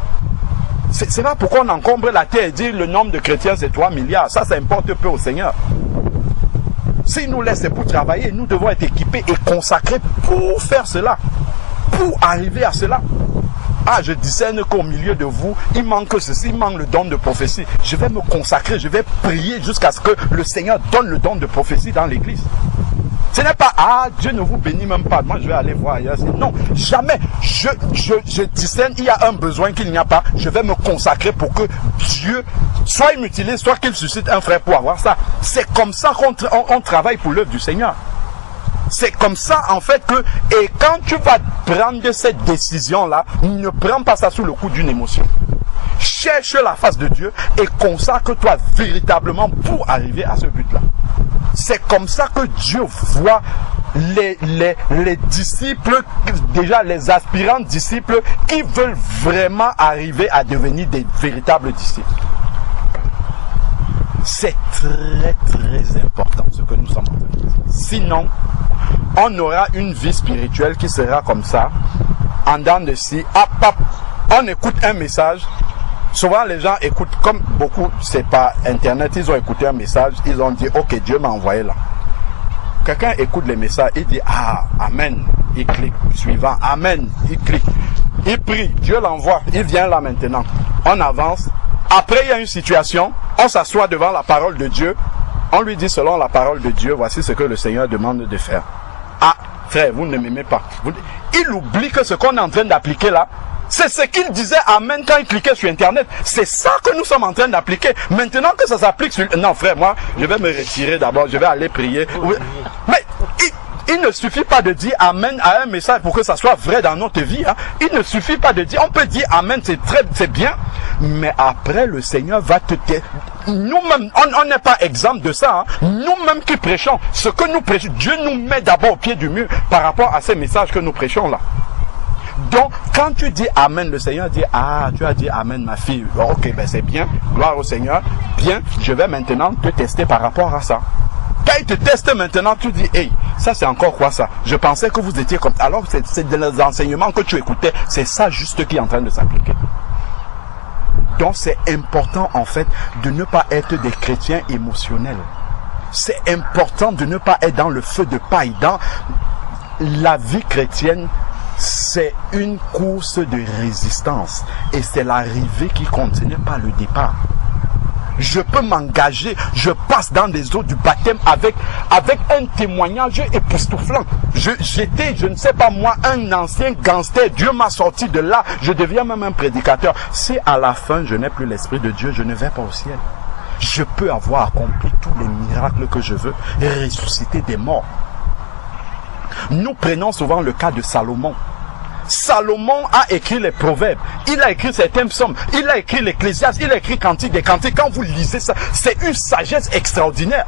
C'est pas pourquoi on encombre la terre et dit le nombre de chrétiens c'est 3 milliards. Ça importe peu au Seigneur. S'il nous laisse, c'est pour travailler. Nous devons être équipés et consacrés pour faire cela. Pour arriver à cela. Ah, je discerne qu'au milieu de vous, il manque ceci, il manque le don de prophétie. Je vais me consacrer, je vais prier jusqu'à ce que le Seigneur donne le don de prophétie dans l'église. Ce n'est pas, ah, Dieu ne vous bénit même pas, moi je vais aller voir ailleurs. Non, jamais. Je discerne, il y a un besoin qu'il n'y a pas, je vais me consacrer pour que Dieu, soit il m'utilise, soit qu'il suscite un frère pour avoir ça. C'est comme ça qu'on travaille pour l'œuvre du Seigneur. C'est comme ça en fait que, et quand tu vas prendre cette décision-là, ne prends pas ça sous le coup d'une émotion. Cherche la face de Dieu et consacre-toi véritablement pour arriver à ce but-là. C'est comme ça que Dieu voit les disciples, déjà les aspirants disciples qui veulent vraiment arriver à devenir des véritables disciples. C'est très très important ce que nous sommes en train de dire. Sinon, on aura une vie spirituelle qui sera comme ça, en dents de scie. On écoute un message. Souvent les gens écoutent, comme beaucoup, c'est pas internet, ils ont écouté un message, ils ont dit ok, Dieu m'a envoyé là. Quelqu'un écoute les messages, il dit ah, amen, il clique, suivant, amen, il clique, il prie, Dieu l'envoie, il vient là maintenant. On avance. Après il y a une situation, on s'assoit devant la parole de Dieu, on lui dit selon la parole de Dieu, voici ce que le Seigneur demande de faire. Ah, frère, vous ne m'aimez pas. Il oublie que ce qu'on est en train d'appliquer là, c'est ce qu'il disait amen quand il cliquait sur internet. C'est ça que nous sommes en train d'appliquer. Maintenant que ça s'applique sur... Non frère, moi, je vais me retirer d'abord, je vais aller prier. Mais il ne suffit pas de dire amen à un message pour que ça soit vrai dans notre vie. Hein. Il ne suffit pas de dire, on peut dire amen, c'est bien. Mais après, le Seigneur va te... Nous-mêmes, on n'est pas exempt de ça. Hein. Nous-mêmes qui prêchons, ce que nous prêchons, Dieu nous met d'abord au pied du mur par rapport à ces messages que nous prêchons là. Donc, quand tu dis amen, le Seigneur dit, ah, tu as dit amen ma fille. Ok, ben c'est bien, gloire au Seigneur. Bien, je vais maintenant te tester par rapport à ça. Quand il te teste maintenant, tu dis, hey, ça c'est encore quoi ça? Je pensais que vous étiez comme... Alors, c'est des enseignements que tu écoutais, c'est ça juste qui est en train de s'appliquer. Donc, c'est important en fait de ne pas être des chrétiens émotionnels. C'est important de ne pas être dans le feu de paille. Dans la vie chrétienne, c'est une course de résistance et c'est l'arrivée qui compte, ce n'est pas le départ. Je peux m'engager, je passe dans des eaux du baptême avec un témoignage époustouflant. J'étais, je ne sais pas moi, un ancien gangster, Dieu m'a sorti de là, je deviens même un prédicateur. Si à la fin je n'ai plus l'Esprit de Dieu, je ne vais pas au ciel. Je peux avoir accompli tous les miracles que je veux et ressusciter des morts. Nous prenons souvent le cas de Salomon. Salomon a écrit les proverbes, il a écrit certains psaumes, il a écrit l'Ecclésiaste, il a écrit Cantique des Cantiques. Quand vous lisez ça, c'est une sagesse extraordinaire.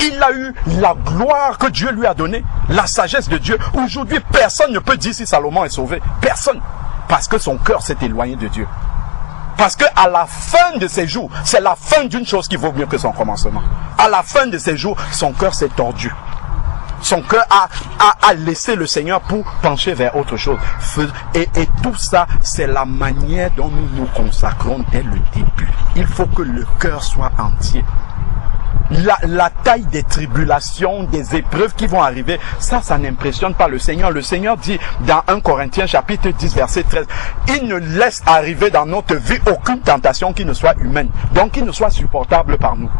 Il a eu la gloire que Dieu lui a donnée, la sagesse de Dieu. Aujourd'hui, personne ne peut dire si Salomon est sauvé. Personne. Parce que son cœur s'est éloigné de Dieu. Parce que à la fin de ses jours, c'est la fin d'une chose qui vaut mieux que son commencement. À la fin de ses jours, son cœur s'est tordu. Son cœur a laissé le Seigneur pour pencher vers autre chose. Et tout ça, c'est la manière dont nous nous consacrons dès le début. Il faut que le cœur soit entier. La taille des tribulations, des épreuves qui vont arriver, ça n'impressionne pas le Seigneur. Le Seigneur dit dans 1 Corinthiens chapitre 10 verset 13, il ne laisse arriver dans notre vie aucune tentation qui ne soit humaine, donc qui ne soit supportable par nous.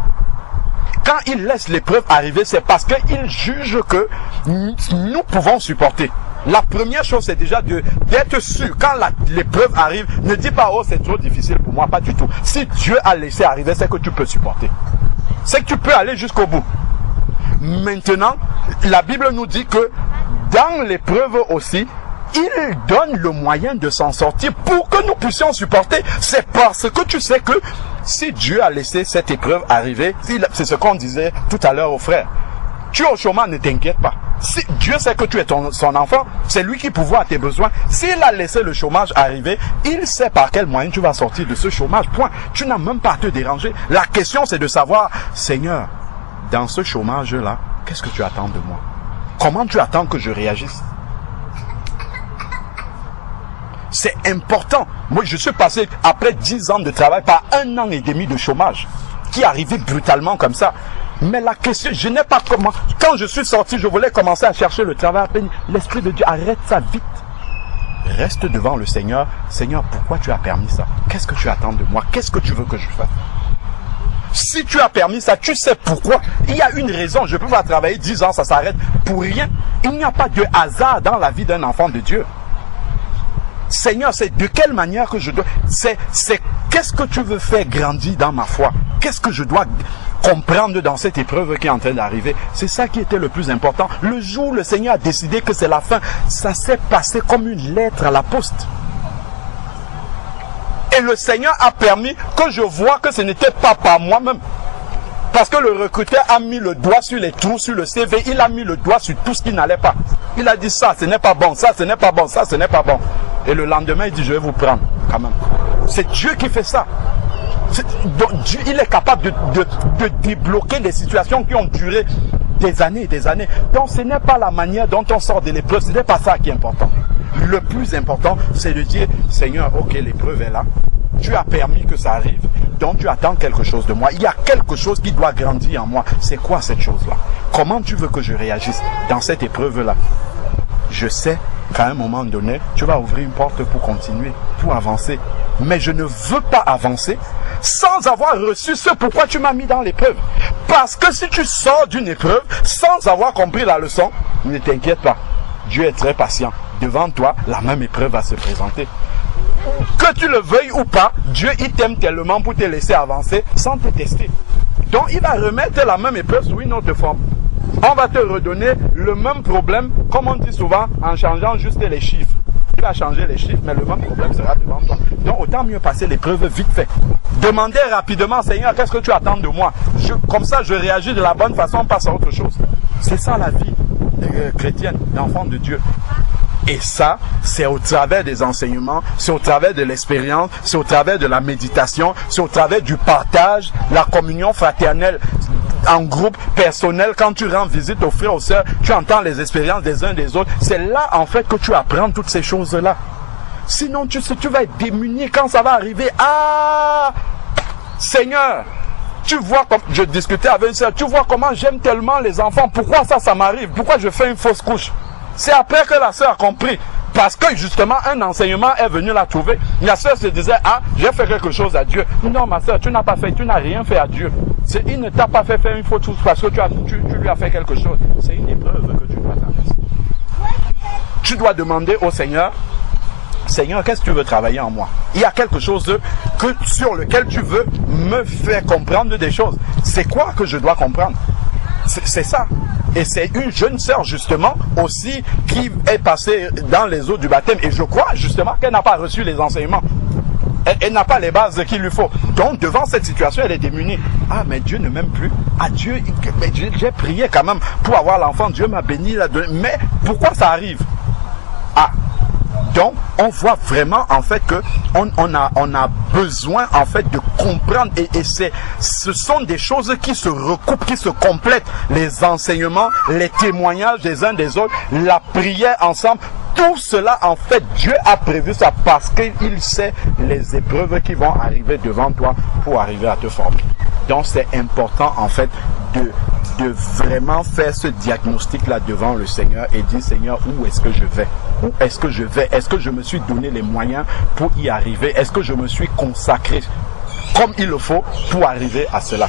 Quand il laisse l'épreuve arriver, c'est parce qu'il juge que nous pouvons supporter. La première chose, c'est déjà d'être sûr. Quand l'épreuve arrive, ne dis pas, oh, c'est trop difficile pour moi, pas du tout. Si Dieu a laissé arriver, c'est que tu peux supporter. C'est que tu peux aller jusqu'au bout. Maintenant, la Bible nous dit que dans l'épreuve aussi, il donne le moyen de s'en sortir pour que nous puissions supporter. C'est parce que tu sais que si Dieu a laissé cette épreuve arriver, c'est ce qu'on disait tout à l'heure aux frères. Tu es au chômage, ne t'inquiète pas. Si Dieu sait que tu es son enfant, c'est lui qui pourvoit à tes besoins. S'il a laissé le chômage arriver, il sait par quel moyen tu vas sortir de ce chômage. Point. Tu n'as même pas à te déranger. La question, c'est de savoir, Seigneur, dans ce chômage-là, qu'est-ce que tu attends de moi? Comment tu attends que je réagisse? C'est important. Moi, je suis passé, après 10 ans de travail, par 1 an et demi de chômage, qui arrivait brutalement comme ça. Mais la question, je n'ai pas comment. Quand je suis sorti, je voulais commencer à chercher le travail. L'Esprit de Dieu, arrête ça vite. Reste devant le Seigneur. Seigneur, pourquoi tu as permis ça? Qu'est-ce que tu attends de moi? Qu'est-ce que tu veux que je fasse? Si tu as permis ça, tu sais pourquoi. Il y a une raison. Je peux pas travailler 10 ans, ça s'arrête pour rien. Il n'y a pas de hasard dans la vie d'un enfant de Dieu. Seigneur, c'est de quelle manière que je dois... C'est qu'est-ce que tu veux faire grandir dans ma foi? Qu'est-ce que je dois comprendre dans cette épreuve qui est en train d'arriver? C'est ça qui était le plus important. Le jour où le Seigneur a décidé que c'est la fin, ça s'est passé comme une lettre à la poste. Et le Seigneur a permis que je vois que ce n'était pas par moi-même. Parce que le recruteur a mis le doigt sur les trous, sur le CV, il a mis le doigt sur tout ce qui n'allait pas. Il a dit ça, ce n'est pas bon, ça, ce n'est pas bon, ça, ce n'est pas bon. Et le lendemain, il dit, je vais vous prendre, quand même. C'est Dieu qui fait ça. Donc, Dieu, il est capable de débloquer des situations qui ont duré des années et des années. Donc, ce n'est pas la manière dont on sort de l'épreuve, ce n'est pas ça qui est important. Le plus important, c'est de dire, Seigneur, ok, l'épreuve est là. Tu as permis que ça arrive. Donc, tu attends quelque chose de moi. Il y a quelque chose qui doit grandir en moi. C'est quoi cette chose-là? Comment tu veux que je réagisse dans cette épreuve-là? Je sais qu'à un moment donné, tu vas ouvrir une porte pour continuer, pour avancer. Mais je ne veux pas avancer sans avoir reçu ce pourquoi tu m'as mis dans l'épreuve. Parce que si tu sors d'une épreuve sans avoir compris la leçon, ne t'inquiète pas. Dieu est très patient. Devant toi, la même épreuve va se présenter. Que tu le veuilles ou pas, Dieu il t'aime tellement pour te laisser avancer sans te tester. Donc il va remettre la même épreuve sous une autre forme. On va te redonner le même problème, comme on dit souvent, en changeant juste les chiffres. Il va changer les chiffres, mais le même problème sera devant toi. Donc autant mieux passer l'épreuve vite fait. Demandez rapidement, Seigneur, qu'est-ce que tu attends de moi? Comme ça, je réagis de la bonne façon, on passe à autre chose. C'est ça la vie chrétienne, d'enfant de Dieu. Et ça, c'est au travers des enseignements, c'est au travers de l'expérience, c'est au travers de la méditation, c'est au travers du partage, la communion fraternelle en groupe, personnel. Quand tu rends visite aux frères, aux sœurs, tu entends les expériences des uns des autres. C'est là, en fait, que tu apprends toutes ces choses-là. Sinon, tu vas être démuni quand ça va arriver. Ah, Seigneur, tu vois, comme je discutais avec une sœur, tu vois comment j'aime tellement les enfants. Pourquoi ça m'arrive? Pourquoi je fais une fausse couche? C'est après que la sœur a compris. Parce que justement, un enseignement est venu la trouver. La sœur se disait, ah, j'ai fait quelque chose à Dieu. Non, ma sœur, tu n'as pas fait, tu n'as rien fait à Dieu. Il ne t'a pas fait faire une faute parce que tu lui as fait quelque chose. C'est une épreuve que tu dois traverser. Tu dois demander au Seigneur, Seigneur, qu'est-ce que tu veux travailler en moi? Il y a quelque chose sur lequel tu veux me faire comprendre des choses. C'est quoi que je dois comprendre? C'est ça. Et c'est une jeune sœur justement aussi qui est passée dans les eaux du baptême. Et je crois justement qu'elle n'a pas reçu les enseignements. Elle n'a pas les bases qu'il lui faut. Donc devant cette situation, elle est démunie. Ah, mais Dieu ne m'aime plus. Ah, Dieu, j'ai prié quand même pour avoir l'enfant. Dieu m'a béni. Mais pourquoi ça arrive? Ah, donc on voit vraiment en fait que on a besoin en fait de comprendre et ce sont des choses qui se recoupent, qui se complètent. Les enseignements, les témoignages des uns des autres, la prière ensemble. Tout cela, en fait, Dieu a prévu ça parce qu'il sait les épreuves qui vont arriver devant toi pour arriver à te former. Donc, c'est important, en fait, de vraiment faire ce diagnostic-là devant le Seigneur et dire, Seigneur, où est-ce que je vais? Où est-ce que je vais? Est-ce que je me suis donné les moyens pour y arriver? Est-ce que je me suis consacré comme il le faut pour arriver à cela?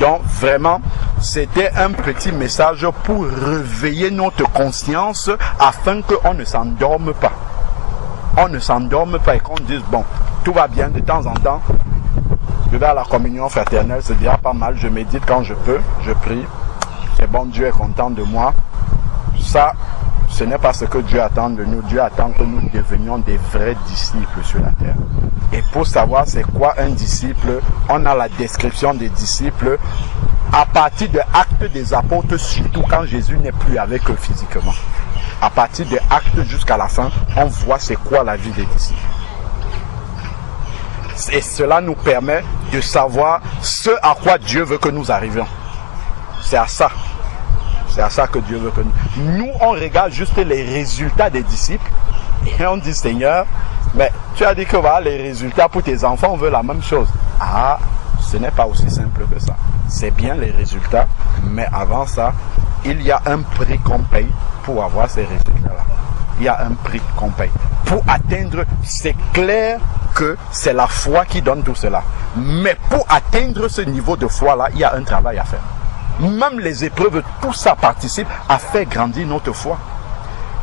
Donc vraiment, c'était un petit message pour réveiller notre conscience afin qu'on ne s'endorme pas. On ne s'endorme pas et qu'on dise, bon, tout va bien de temps en temps. Je vais à la communion fraternelle, c'est déjà pas mal. Je médite quand je peux, je prie. C'est bon, Dieu est content de moi. Ça, ce n'est pas ce que Dieu attend de nous. Dieu attend que nous devenions des vrais disciples sur la terre. Et pour savoir c'est quoi un disciple, on a la description des disciples à partir de Actes des Apôtres, surtout quand Jésus n'est plus avec eux physiquement. À partir de Actes jusqu'à la fin, on voit c'est quoi la vie des disciples. Et cela nous permet de savoir ce à quoi Dieu veut que nous arrivions. C'est à ça. C'est à ça que Dieu veut que nous on regarde juste les résultats des disciples et on dit, Seigneur, mais tu as dit que voilà, les résultats pour tes enfants, on veut la même chose. Ah, ce n'est pas aussi simple que ça. C'est bien les résultats, mais avant ça, il y a un prix qu'on paye pour avoir ces résultats-là. Il y a un prix qu'on paye. Pour atteindre, c'est clair que c'est la foi qui donne tout cela. Mais pour atteindre ce niveau de foi-là, il y a un travail à faire. Même les épreuves, tout ça participe à faire grandir notre foi.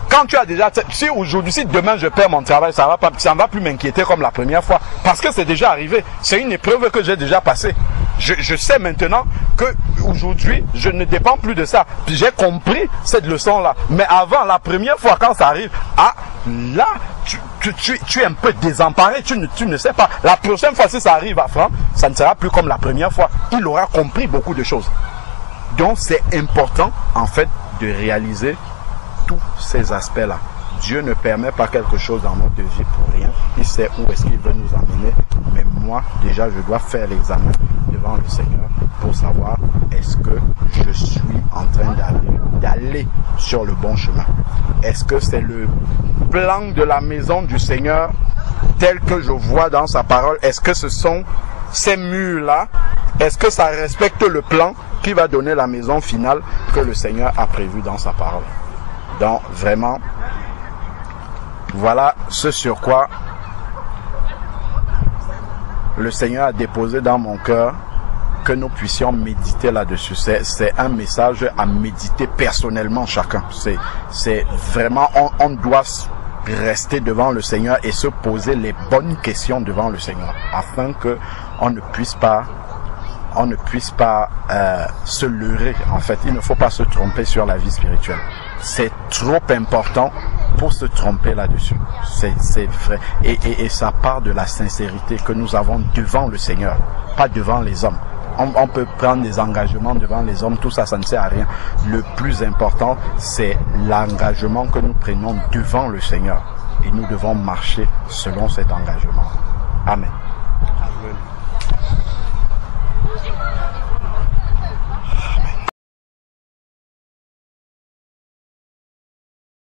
Quand tu as déjà, si aujourd'hui, si demain je perds mon travail, ça ne va plus m'inquiéter comme la première fois. Parce que c'est déjà arrivé. C'est une épreuve que j'ai déjà passée. Je sais maintenant que aujourd'hui, je ne dépends plus de ça. J'ai compris cette leçon-là. Mais avant, la première fois quand ça arrive, ah, là, tu es un peu désemparé, tu ne sais pas. La prochaine fois, si ça arrive à Franck, ça ne sera plus comme la première fois. Il aura compris beaucoup de choses. Donc, c'est important, en fait, de réaliser tous ces aspects-là. Dieu ne permet pas quelque chose dans notre vie pour rien. Il sait où est-ce qu'il veut nous emmener. Mais moi, déjà, je dois faire l'examen devant le Seigneur pour savoir est-ce que je suis en train d'aller sur le bon chemin. Est-ce que c'est le plan de la maison du Seigneur tel que je vois dans sa parole? Est-ce que ce sont ces murs-là? Est-ce que ça respecte le plan qui va donner la maison finale que le Seigneur a prévu dans sa parole? Donc, vraiment, voilà ce sur quoi le Seigneur a déposé dans mon cœur que nous puissions méditer là-dessus. C'est un message à méditer personnellement chacun. C'est vraiment, on doit rester devant le Seigneur et se poser les bonnes questions devant le Seigneur afin que on ne puisse pas se leurrer. En fait, il ne faut pas se tromper sur la vie spirituelle. C'est trop important pour se tromper là-dessus. C'est vrai. Et ça part de la sincérité que nous avons devant le Seigneur, pas devant les hommes. On peut prendre des engagements devant les hommes, tout ça, ça ne sert à rien. Le plus important, c'est l'engagement que nous prenons devant le Seigneur. Et nous devons marcher selon cet engagement. Amen. Amen.